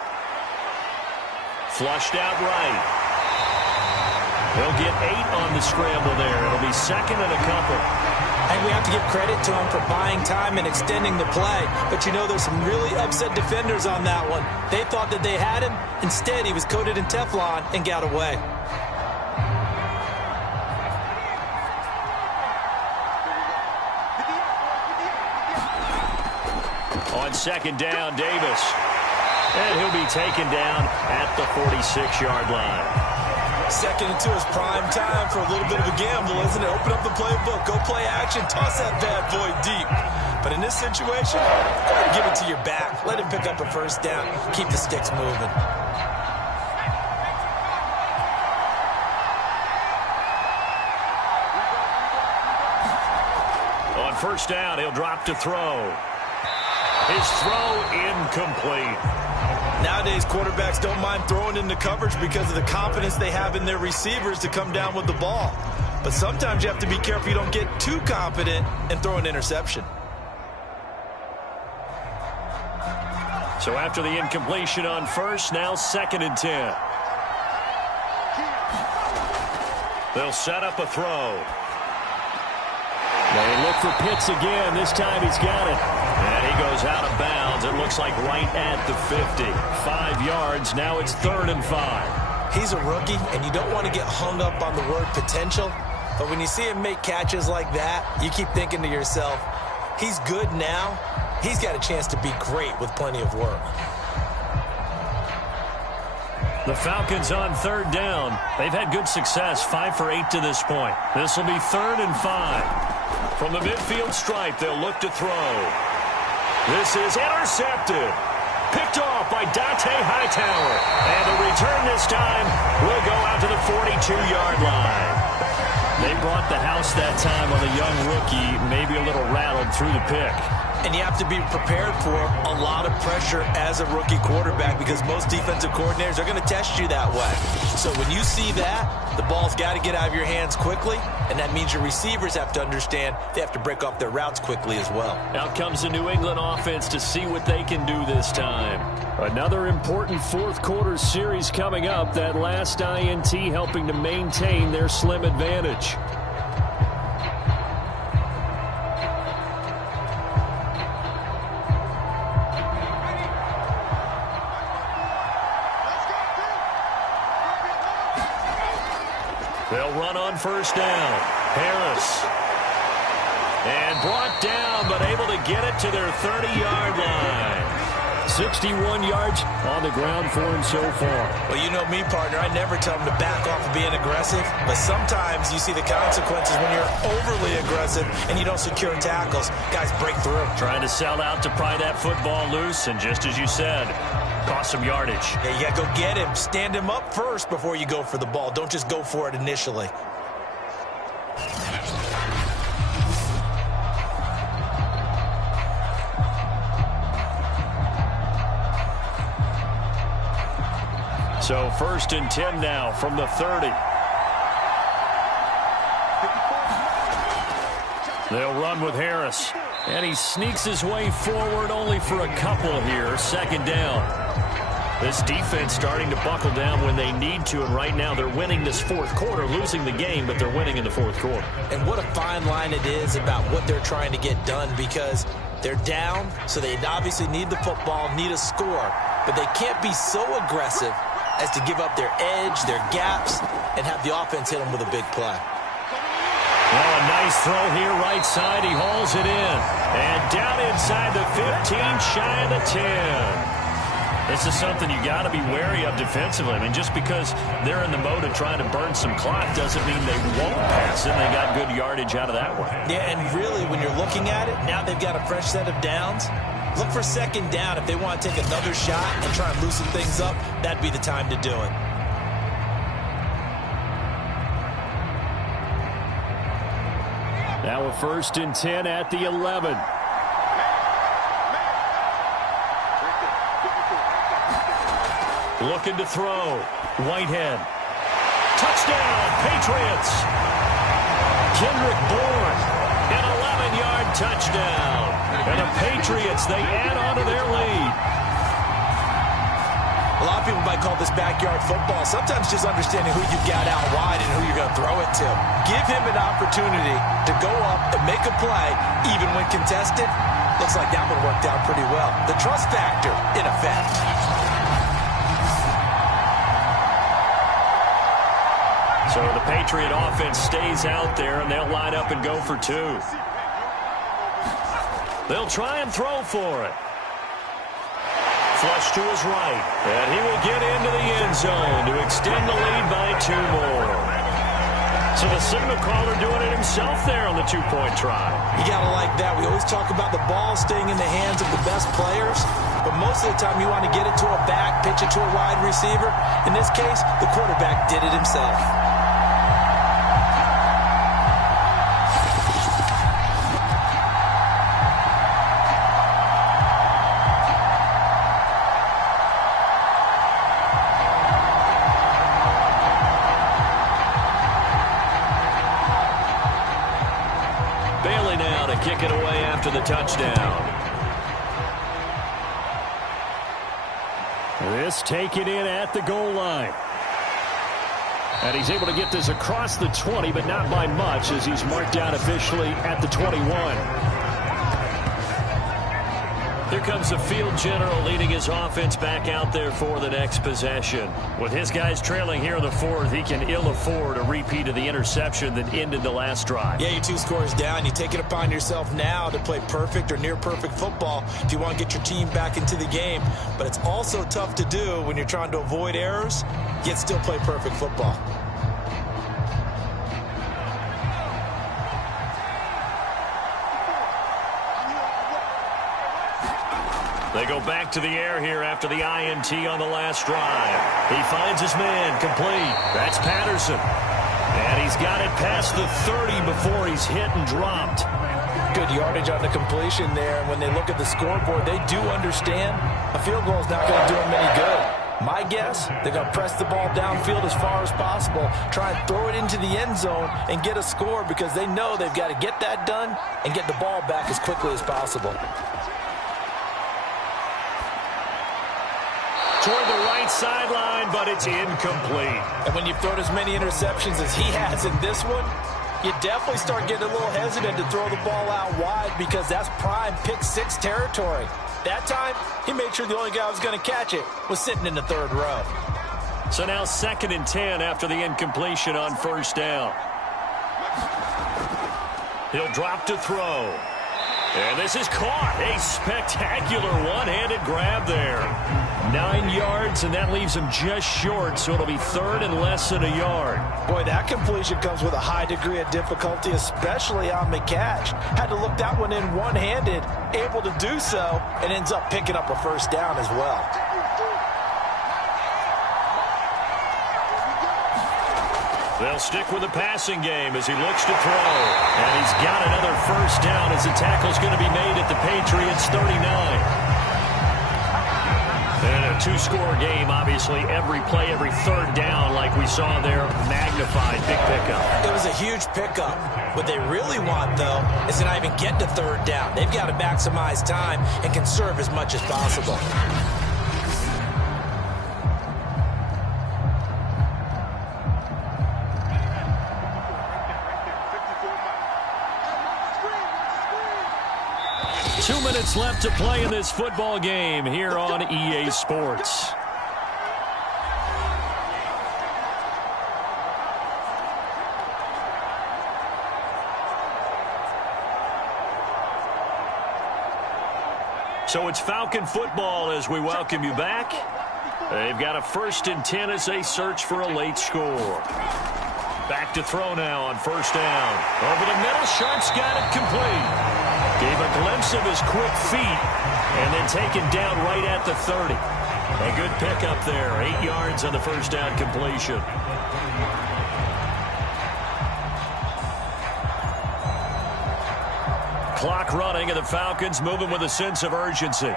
Flushed out right. He'll get 8 on the scramble there. It'll be 2nd and a couple. And we have to give credit to him for buying time and extending the play. But you know, there's some really upset defenders on that one. They thought that they had him. Instead, he was coated in Teflon and got away. On 2nd down, Davis. And he'll be taken down at the 46-yard line. 2nd and 2 is prime time for a little bit of a gamble, isn't it? Open up the playbook, go play action, toss that bad boy deep. But in this situation, go ahead and give it to your back. Let him pick up a 1st down. Keep the sticks moving. On 1st down, he'll drop to throw. His throw incomplete. Nowadays, quarterbacks don't mind throwing into coverage because of the confidence they have in their receivers to come down with the ball. But sometimes you have to be careful you don't get too confident and throw an interception. So after the incompletion on 1st, now 2nd and 10. They'll set up a throw. They look for Pitts again. This time he's got it. And he goes out of bounds. It looks like right at the 50. 5 yards. Now it's 3rd and 5. He's a rookie, and you don't want to get hung up on the word potential. But when you see him make catches like that, you keep thinking to yourself, he's good now. He's got a chance to be great with plenty of work. The Falcons on 3rd down. They've had good success, 5 for 8 to this point. This will be 3rd and 5. From the midfield stripe, they'll look to throw. This is intercepted. Picked off by Dante Hightower. And the return this time will go out to the 42-yard line. They brought the house that time on the young rookie, maybe a little rattled through the pick. And you have to be prepared for a lot of pressure as a rookie quarterback because most defensive coordinators are going to test you that way. So when you see that, the ball's got to get out of your hands quickly, and that means your receivers have to understand they have to break off their routes quickly as well. Out comes the New England offense to see what they can do this time. Another important 4th quarter series coming up. That last INT helping to maintain their slim advantage. run on first down. Harris. And brought down, but able to get it to their 30-yard line. 61 yards on the ground for him so far. Well, you know me, partner. I never tell him to back off of being aggressive. But sometimes you see the consequences when you're overly aggressive and you don't secure tackles. Guys break through. Trying to sell out to pry that football loose, and just as you said, cost some yardage. Yeah, you got to go get him. Stand him up first before you go for the ball. Don't just go for it initially. So 1st and 10 now from the 30. They'll run with Harris. And he sneaks his way forward only for a couple here. 2nd down. This defense starting to buckle down when they need to. And right now they're winning this 4th quarter, losing the game, but they're winning in the 4th quarter. And what a fine line it is about what they're trying to get done, because they're down, so they obviously need the football, need a score. But they can't be so aggressive as to give up their edge, their gaps, and have the offense hit them with a big play. Well, a nice throw here, right side. He hauls it in. And down inside the 15, shy of the 10. This is something you got to be wary of defensively. I mean, just because they're in the mode of trying to burn some clock doesn't mean they won't pass it. They got good yardage out of that one. Yeah, and really, when you're looking at it, now they've got a fresh set of downs. Look for 2nd down. If they want to take another shot and try and loosen things up, that'd be the time to do it. Now a 1st and 10 at the 11. Looking to throw. Whitehead. Touchdown, Patriots. Kendrick Bourne. An 11-yard touchdown. And the Patriots, they add on to their lead. A lot of people might call this backyard football. Sometimes just understanding who you've got out wide and who you're going to throw it to. Give him an opportunity to go up and make a play, even when contested. Looks like that one worked out pretty well. The trust factor, in effect. So the Patriot offense stays out there, and they'll line up and go for 2. They'll try and throw for it. Flush to his right. And he will get into the end zone to extend the lead by 2 more. So the signal caller doing it himself there on the 2-point try. You got to like that. We always talk about the ball staying in the hands of the best players. But most of the time you want to get it to a back, pitch it to a wide receiver. In this case, the quarterback did it himself. Kick it away after the touchdown. This taken in at the goal line. And he's able to get this across the 20, but not by much, as he's marked down officially at the 21. Here comes the field general leading his offense back out there for the next possession. With his guys trailing here in the 4th, he can ill afford a repeat of the interception that ended the last drive. Yeah, you're 2 scores down. You take it upon yourself now to play perfect or near perfect football if you want to get your team back into the game. But it's also tough to do when you're trying to avoid errors, yet still play perfect football. They go back to the air here after the INT on the last drive. He finds his man complete. That's Patterson. And he's got it past the 30 before he's hit and dropped. Good yardage on the completion there. And when they look at the scoreboard, they do understand a field goal is not going to do them any good. My guess, they're going to press the ball downfield as far as possible, try and throw it into the end zone and get a score, because they know they've got to get that done and get the ball back as quickly as possible. Toward the right sideline, but it's incomplete. And when you've thrown as many interceptions as he has in this one, you definitely start getting a little hesitant to throw the ball out wide, because that's prime pick 6 territory. That time, he made sure the only guy who was going to catch it was sitting in the 3rd row. So now 2nd and 10 after the incompletion on first down. He'll drop to throw. And this is caught. A spectacular one-handed grab there. 9 yards, and that leaves him just short, so it'll be 3rd and less than a yard. Boy, that completion comes with a high degree of difficulty, especially on the catch. Had to look that one in one-handed, able to do so, and ends up picking up a first down as well. They'll stick with the passing game as he looks to throw. And he's got another first down as the tackle's going to be made at the Patriots' 39. And a 2-score game, obviously, every play, every 3rd down, like we saw there, magnified. Big pickup. It was a huge pickup. What they really want, though, is to not even get to 3rd down. They've got to maximize time and conserve as much as possible. Minutes left to play in this football game here on EA Sports. So it's Falcon football as we welcome you back. They've got a 1st and 10 as they search for a late score. Back to throw now on first down. Over the middle, Sharp's got it complete. Gave a glimpse of his quick feet and then taken down right at the 30. A good pickup there. 8 yards on the first down completion. Clock running and the Falcons moving with a sense of urgency.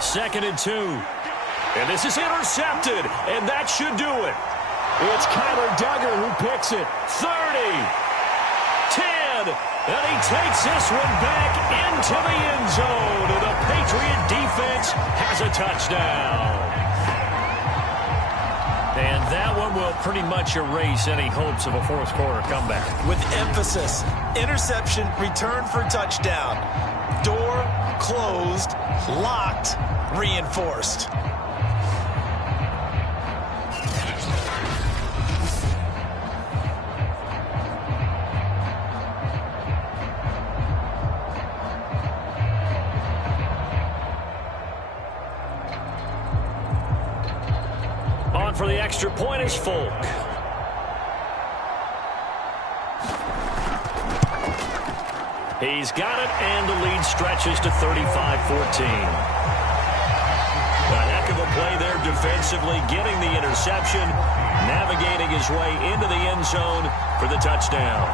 2nd and 2. And this is intercepted, and that should do it. It's Kyler Duggar who picks it. 30. 10, and he takes this one back into the end zone, and the Patriot defense has a touchdown. And that one will pretty much erase any hopes of a 4th quarter comeback. With emphasis, interception, return for touchdown. Door closed, locked, reinforced. For the extra point is Folk. He's got it, and the lead stretches to 35-14. A heck of a play there defensively, getting the interception, navigating his way into the end zone for the touchdown.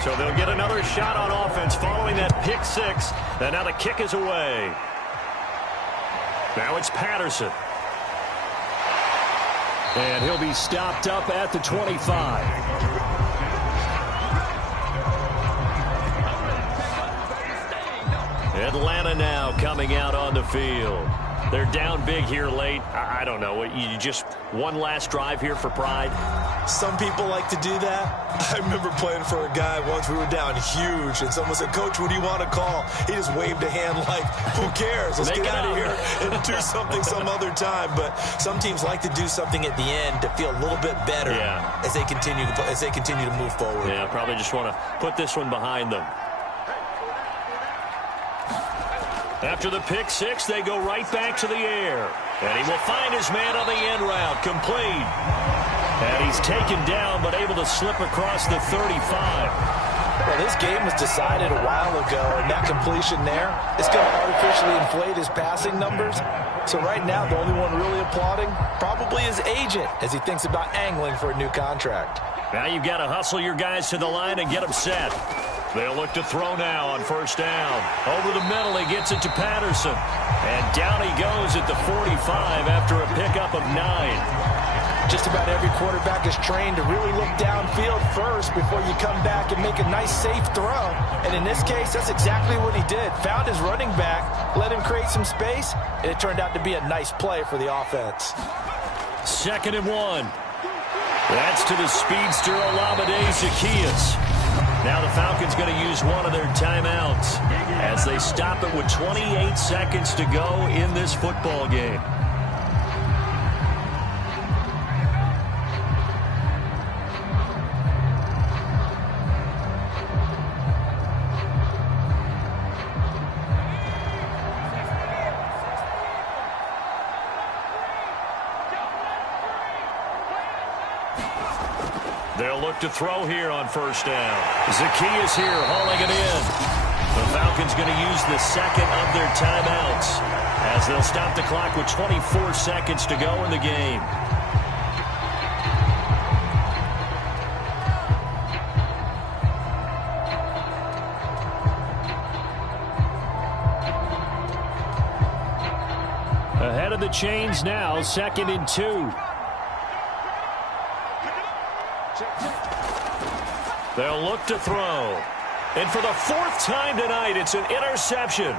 So they'll get another shot on offense following that pick 6. And now the kick is away. Now it's Patterson. And he'll be stopped up at the 25. Atlanta now coming out on the field. They're down big here late. I don't know. You just one last drive here for pride? Some people like to do that. I remember playing for a guy once. We were down huge, and someone said, "Coach, what do you want to call?" He just waved a hand like, "Who cares? Let's get out of here and do something some other time." But some teams like to do something at the end to feel a little bit better as they continue to move forward. Yeah, probably just want to put this one behind them. After the pick 6, they go right back to the air. And he will find his man on the end route, complete. And he's taken down, but able to slip across the 35. Well, this game was decided a while ago, and that completion there is going to artificially inflate his passing numbers. So right now, the only one really applauding probably his agent as he thinks about angling for a new contract. Now you've got to hustle your guys to the line and get them set. They'll look to throw now on first down. Over the middle, he gets it to Patterson. And down he goes at the 45 after a pickup of 9. Just about every quarterback is trained to really look downfield first before you come back and make a nice, safe throw. And in this case, that's exactly what he did. Found his running back, let him create some space, and it turned out to be a nice play for the offense. 2nd and 1. That's to the speedster Olamide Zaccheaus. Now the Falcons going to use one of their timeouts as they stop it with 28 seconds to go in this football game. They'll look to throw here on first down. Zaccheaus here hauling it in. The Falcons going to use the second of their timeouts as they'll stop the clock with 24 seconds to go in the game. Ahead of the chains now, 2nd and 2. They'll look to throw. And for the 4th time tonight, it's an interception.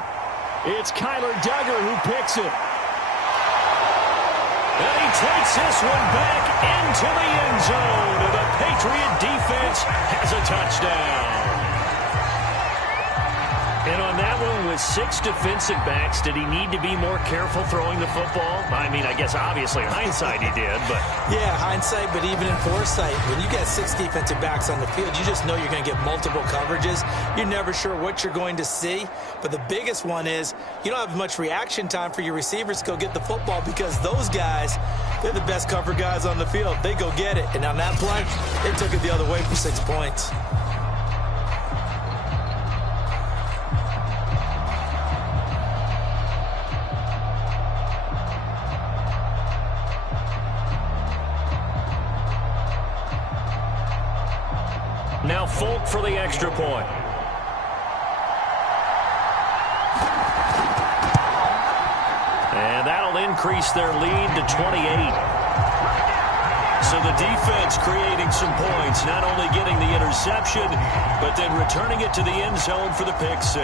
It's Kyler Duggar who picks it. And he takes this one back into the end zone. And the Patriot defense has a touchdown. And on that one, with 6 defensive backs, did he need to be more careful throwing the football? I mean, I guess obviously hindsight he did, but... Yeah, hindsight, but even in foresight, when you get 6 defensive backs on the field, you just know you're going to get multiple coverages. You're never sure what you're going to see. But the biggest one is you don't have much reaction time for your receivers to go get the football because those guys, they're the best cover guys on the field. They go get it. And on that play, they took it the other way for 6 points. Now Folk for the extra point. And that'll increase their lead to 28. So the defense creating some points, not only getting the interception, but then returning it to the end zone for the pick 6.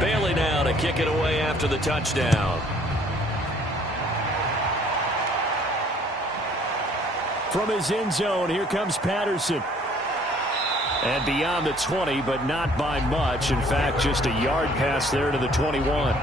Bailey now to kick it away after the touchdown. From his end zone, here comes Patterson. And beyond the 20, but not by much. In fact, just a yard pass there to the 21.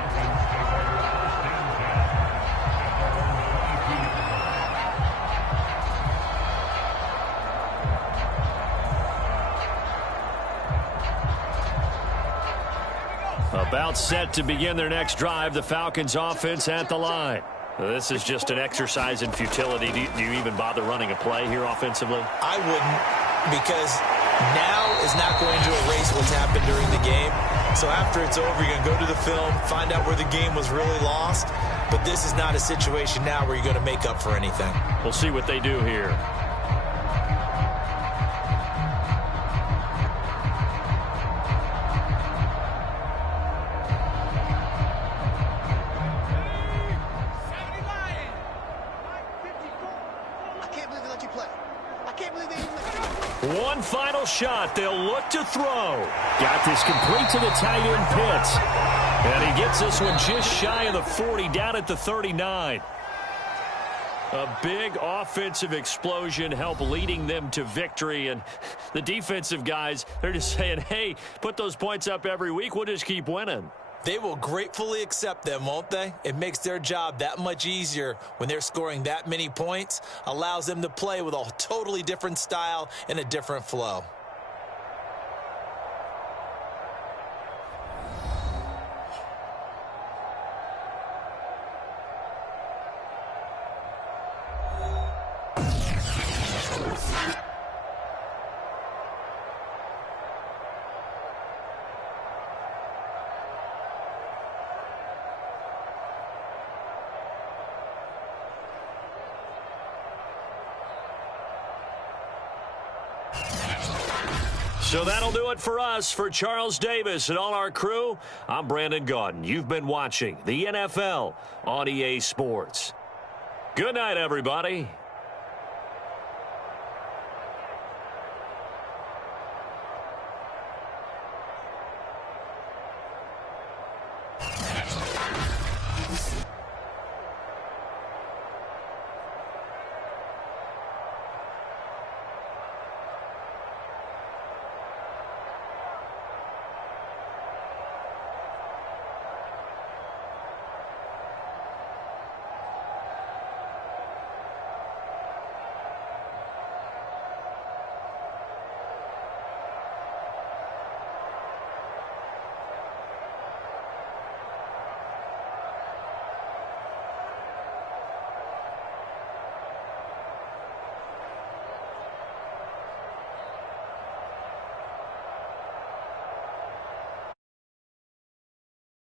About set to begin their next drive, the Falcons offense at the line. This is just an exercise in futility. Do you even bother running a play here offensively? I wouldn't, because now is not going to erase what's happened during the game. So after it's over, you're going to go to the film, find out where the game was really lost. But this is not a situation now where you're going to make up for anything. We'll see what they do here. One final shot. They'll look to throw. Got this complete to the tight end Pitts. And he gets this one just shy of the 40, down at the 39. A big offensive explosion helped leading them to victory. And the defensive guys, they're just saying, hey, put those points up every week. We'll just keep winning. They will gratefully accept them, won't they? It makes their job that much easier when they're scoring that many points. Allows them to play with a totally different style and a different flow. So that'll do it for us. For Charles Davis and all our crew, I'm Brandon Gaudin. You've been watching the NFL on EA Sports. Good night, everybody.